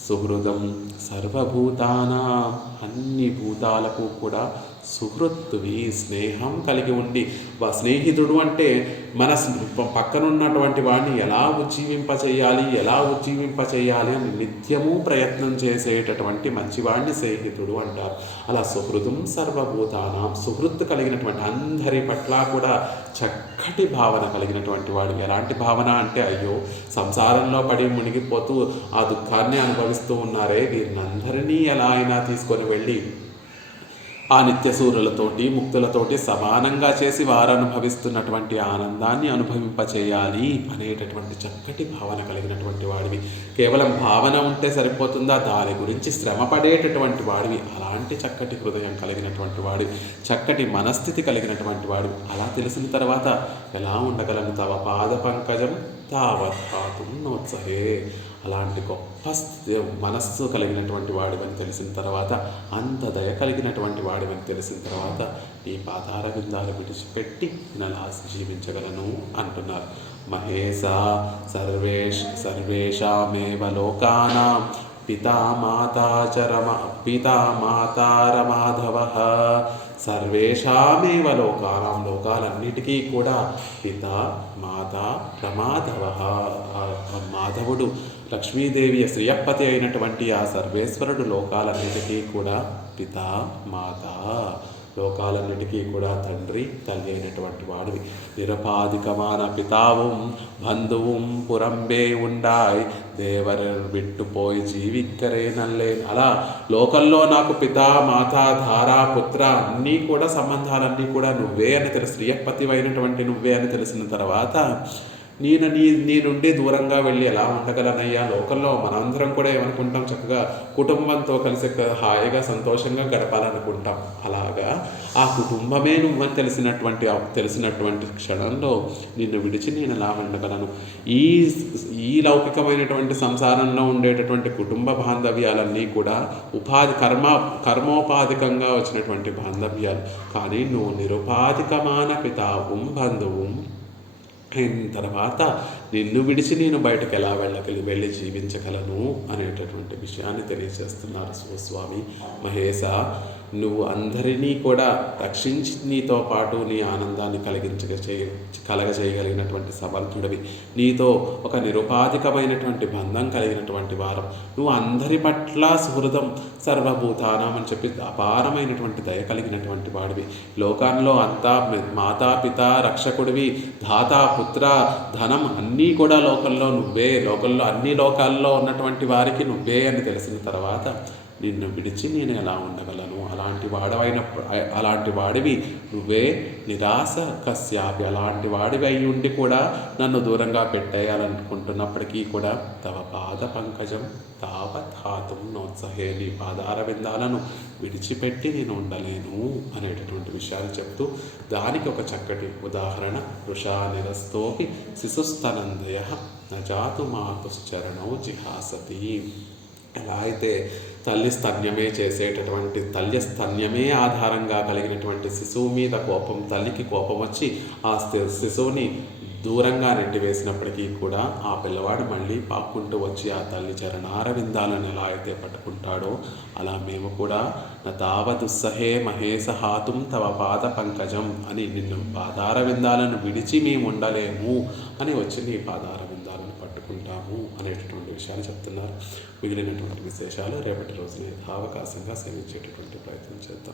సుహృదం సర్వభూతానా, అన్ని భూతాలకు కూడా సుహృత్తువి, స్నేహం కలిగి ఉండి, స్నేహితుడు అంటే మన పక్కనున్నటువంటి వాడిని ఎలా ఉజ్జీవింపచేయాలి అని నిత్యము ప్రయత్నం చేసేటటువంటి మంచివాడిని స్నేహితుడు అంటారు. అలా సుహృదం సర్వభూతానాం, సుహృత్తు కలిగినటువంటి అందరి పట్ల కూడా చక్కటి భావన కలిగినటువంటి వాడు. ఎలాంటి భావన అంటే, అయ్యో సంసారంలో పడి మునిగిపోతూ ఆ దుఃఖాన్ని అనుభవిస్తూ ఉన్నారే, వీరినందరినీ ఎలా అయినా తీసుకొని వెళ్ళి ఆ నిత్య సూర్యులతోటి ముక్తులతోటి సమానంగా చేసి వారు అనుభవిస్తున్నటువంటి ఆనందాన్ని అనుభవింపచేయాలి అనేటటువంటి చక్కటి భావన కలిగినటువంటి వాడివి. కేవలం భావన ఉంటే సరిపోతుందా? దాని గురించి శ్రమపడేటటువంటి వాడివి. అలాంటి చక్కటి హృదయం కలిగినటువంటి వాడివి, చక్కటి మనస్థితి కలిగినటువంటి వాడివి. అలా తెలిసిన తర్వాత ఎలా ఉండగలను? తవ పాద పంకజం తావత్హాతుం నోత్సహే. అలాంటి గొప్ప మనస్సు కలిగినటువంటి వాడివని తెలిసిన తర్వాత, అంత దయ కలిగినటువంటి వాడివని తెలిసిన తర్వాత నీ పాదార విందాలు విడిచిపెట్టి నెలా జీవించగలను అంటున్నారు. మహేశ సర్వేషామేవ లోకానాం పితామాతారమాధవ. సర్వేషామేవ లోకానాం, లోకాలన్నిటికీ కూడా పిత మాత రమాధవ. మాధవుడు లక్ష్మీదేవి శ్రీయప్పతి అయినటువంటి ఆ సర్వేశ్వరుడు లోకాలన్నిటికీ కూడా పిత మాత, లోకాలన్నిటికీ కూడా తండ్రి తల్లి అయినటువంటి వాడివి. నిరపాధికమాన పితాவும் బంధుவும் పురంబే ఉండాయ్ దేవర విట్టుపోయి జీవిక్కరే నల్లే. అలా లోకంలో నాకు పిత మాత ధార పుత్ర అన్నీ కూడా సంబంధాలన్నీ కూడా నువ్వే అని తెలిసి, శ్రీయప్పతి అయినటువంటి నువ్వే అని తెలిసిన తర్వాత నేను నీ నుండి దూరంగా వెళ్ళి ఎలా ఉండగలనయ్యా? లోకంలో మనందరం కూడా ఏమనుకుంటాం? చక్కగా కుటుంబంతో కలిసి హాయిగా సంతోషంగా గడపాలనుకుంటాం. అలాగా ఆ కుటుంబమే నువ్వని తెలిసినటువంటి క్షణంలో నిన్ను విడిచి నేను ఎలా ఉండగలను? ఈ లౌకికమైనటువంటి సంసారంలో ఉండేటటువంటి కుటుంబ బాంధవ్యాలన్నీ కూడా కర్మోపాధికంగా వచ్చినటువంటి బాంధవ్యాలు. కానీ నువ్వు నిరుపాధికమాన పితాவும் బంధుவும் అయిన తర్వాత నిన్ను విడిచి నేను బయటకు ఎలా వెళ్ళి జీవించగలను అనేటటువంటి విషయాన్ని తెలియజేస్తున్నారు స్వామి. మహేశ, నువ్వు అందరినీ కూడా రక్షించి నీతో పాటు నీ ఆనందాన్ని కలగజేయగలిగినటువంటి సమర్థుడివి. నీతో ఒక నిరుపాధికమైనటువంటి బంధం కలిగినటువంటి వారం. నువ్వు అందరి పట్ల సుహృదం సర్వభూతానం అని చెప్పి అపారమైనటువంటి దయ కలిగినటువంటి వాడివి. లోకంలో అంతా మాతాపిత రక్షకుడివి, ధాత పుత్ర ధనం అన్నీ కూడా లోకంలో నువ్వే. అన్ని లోకాల్లో ఉన్నటువంటి వారికి నువ్వే అని తెలిసిన తర్వాత నిన్ను విడిచి నేను ఎలా ఉండగలను? అలాంటి వాడివి నువ్వే. నిరాశ కశ్యాపి, అలాంటి వాడివి అయి ఉండి కూడా నన్ను దూరంగా పెట్టేయాలనుకుంటున్నప్పటికీ కూడా తవ పాద పంకజం తావత్హాతుం నోత్సహే, నీ పాదార విందాలను విడిచిపెట్టి నేను ఉండలేను అనేటటువంటి విషయాలు చెప్తూ దానికి ఒక చక్కటి ఉదాహరణ. వృషా నిరస్తోపి శిశుస్తనందయ నజాతు మాతుశ్చరణౌ జిహాసతి. ఎలా అయితే తల్లి స్తన్యమే ఆధారంగా కలిగినటువంటి శిశువు మీద తల్లికి కోపం వచ్చి ఆ శిశువుని దూరంగా నెట్టివేసినప్పటికీ కూడా ఆ పిల్లవాడు మళ్ళీ పాక్కుంటూ వచ్చి ఆ తల్లి చరణార విందాలను ఎలా అయితే పట్టుకుంటాడో అలా మేము కూడా నా తావదుస్సహే మహేశ హాతుం తవ పాద పంకజం అని నిన్ను పాదార విందాలను విడిచి మేము ఉండలేము అని వచ్చి నీ పాదార విందాలను పట్టుకుంటాము అనేటటువంటి విషయాన్ని చెప్తున్నారు. మిగిలినటువంటి విశేషాలు రేపటి రోజున యథావకాశంగా సేవించేటటువంటి ప్రయత్నం చేద్దాం.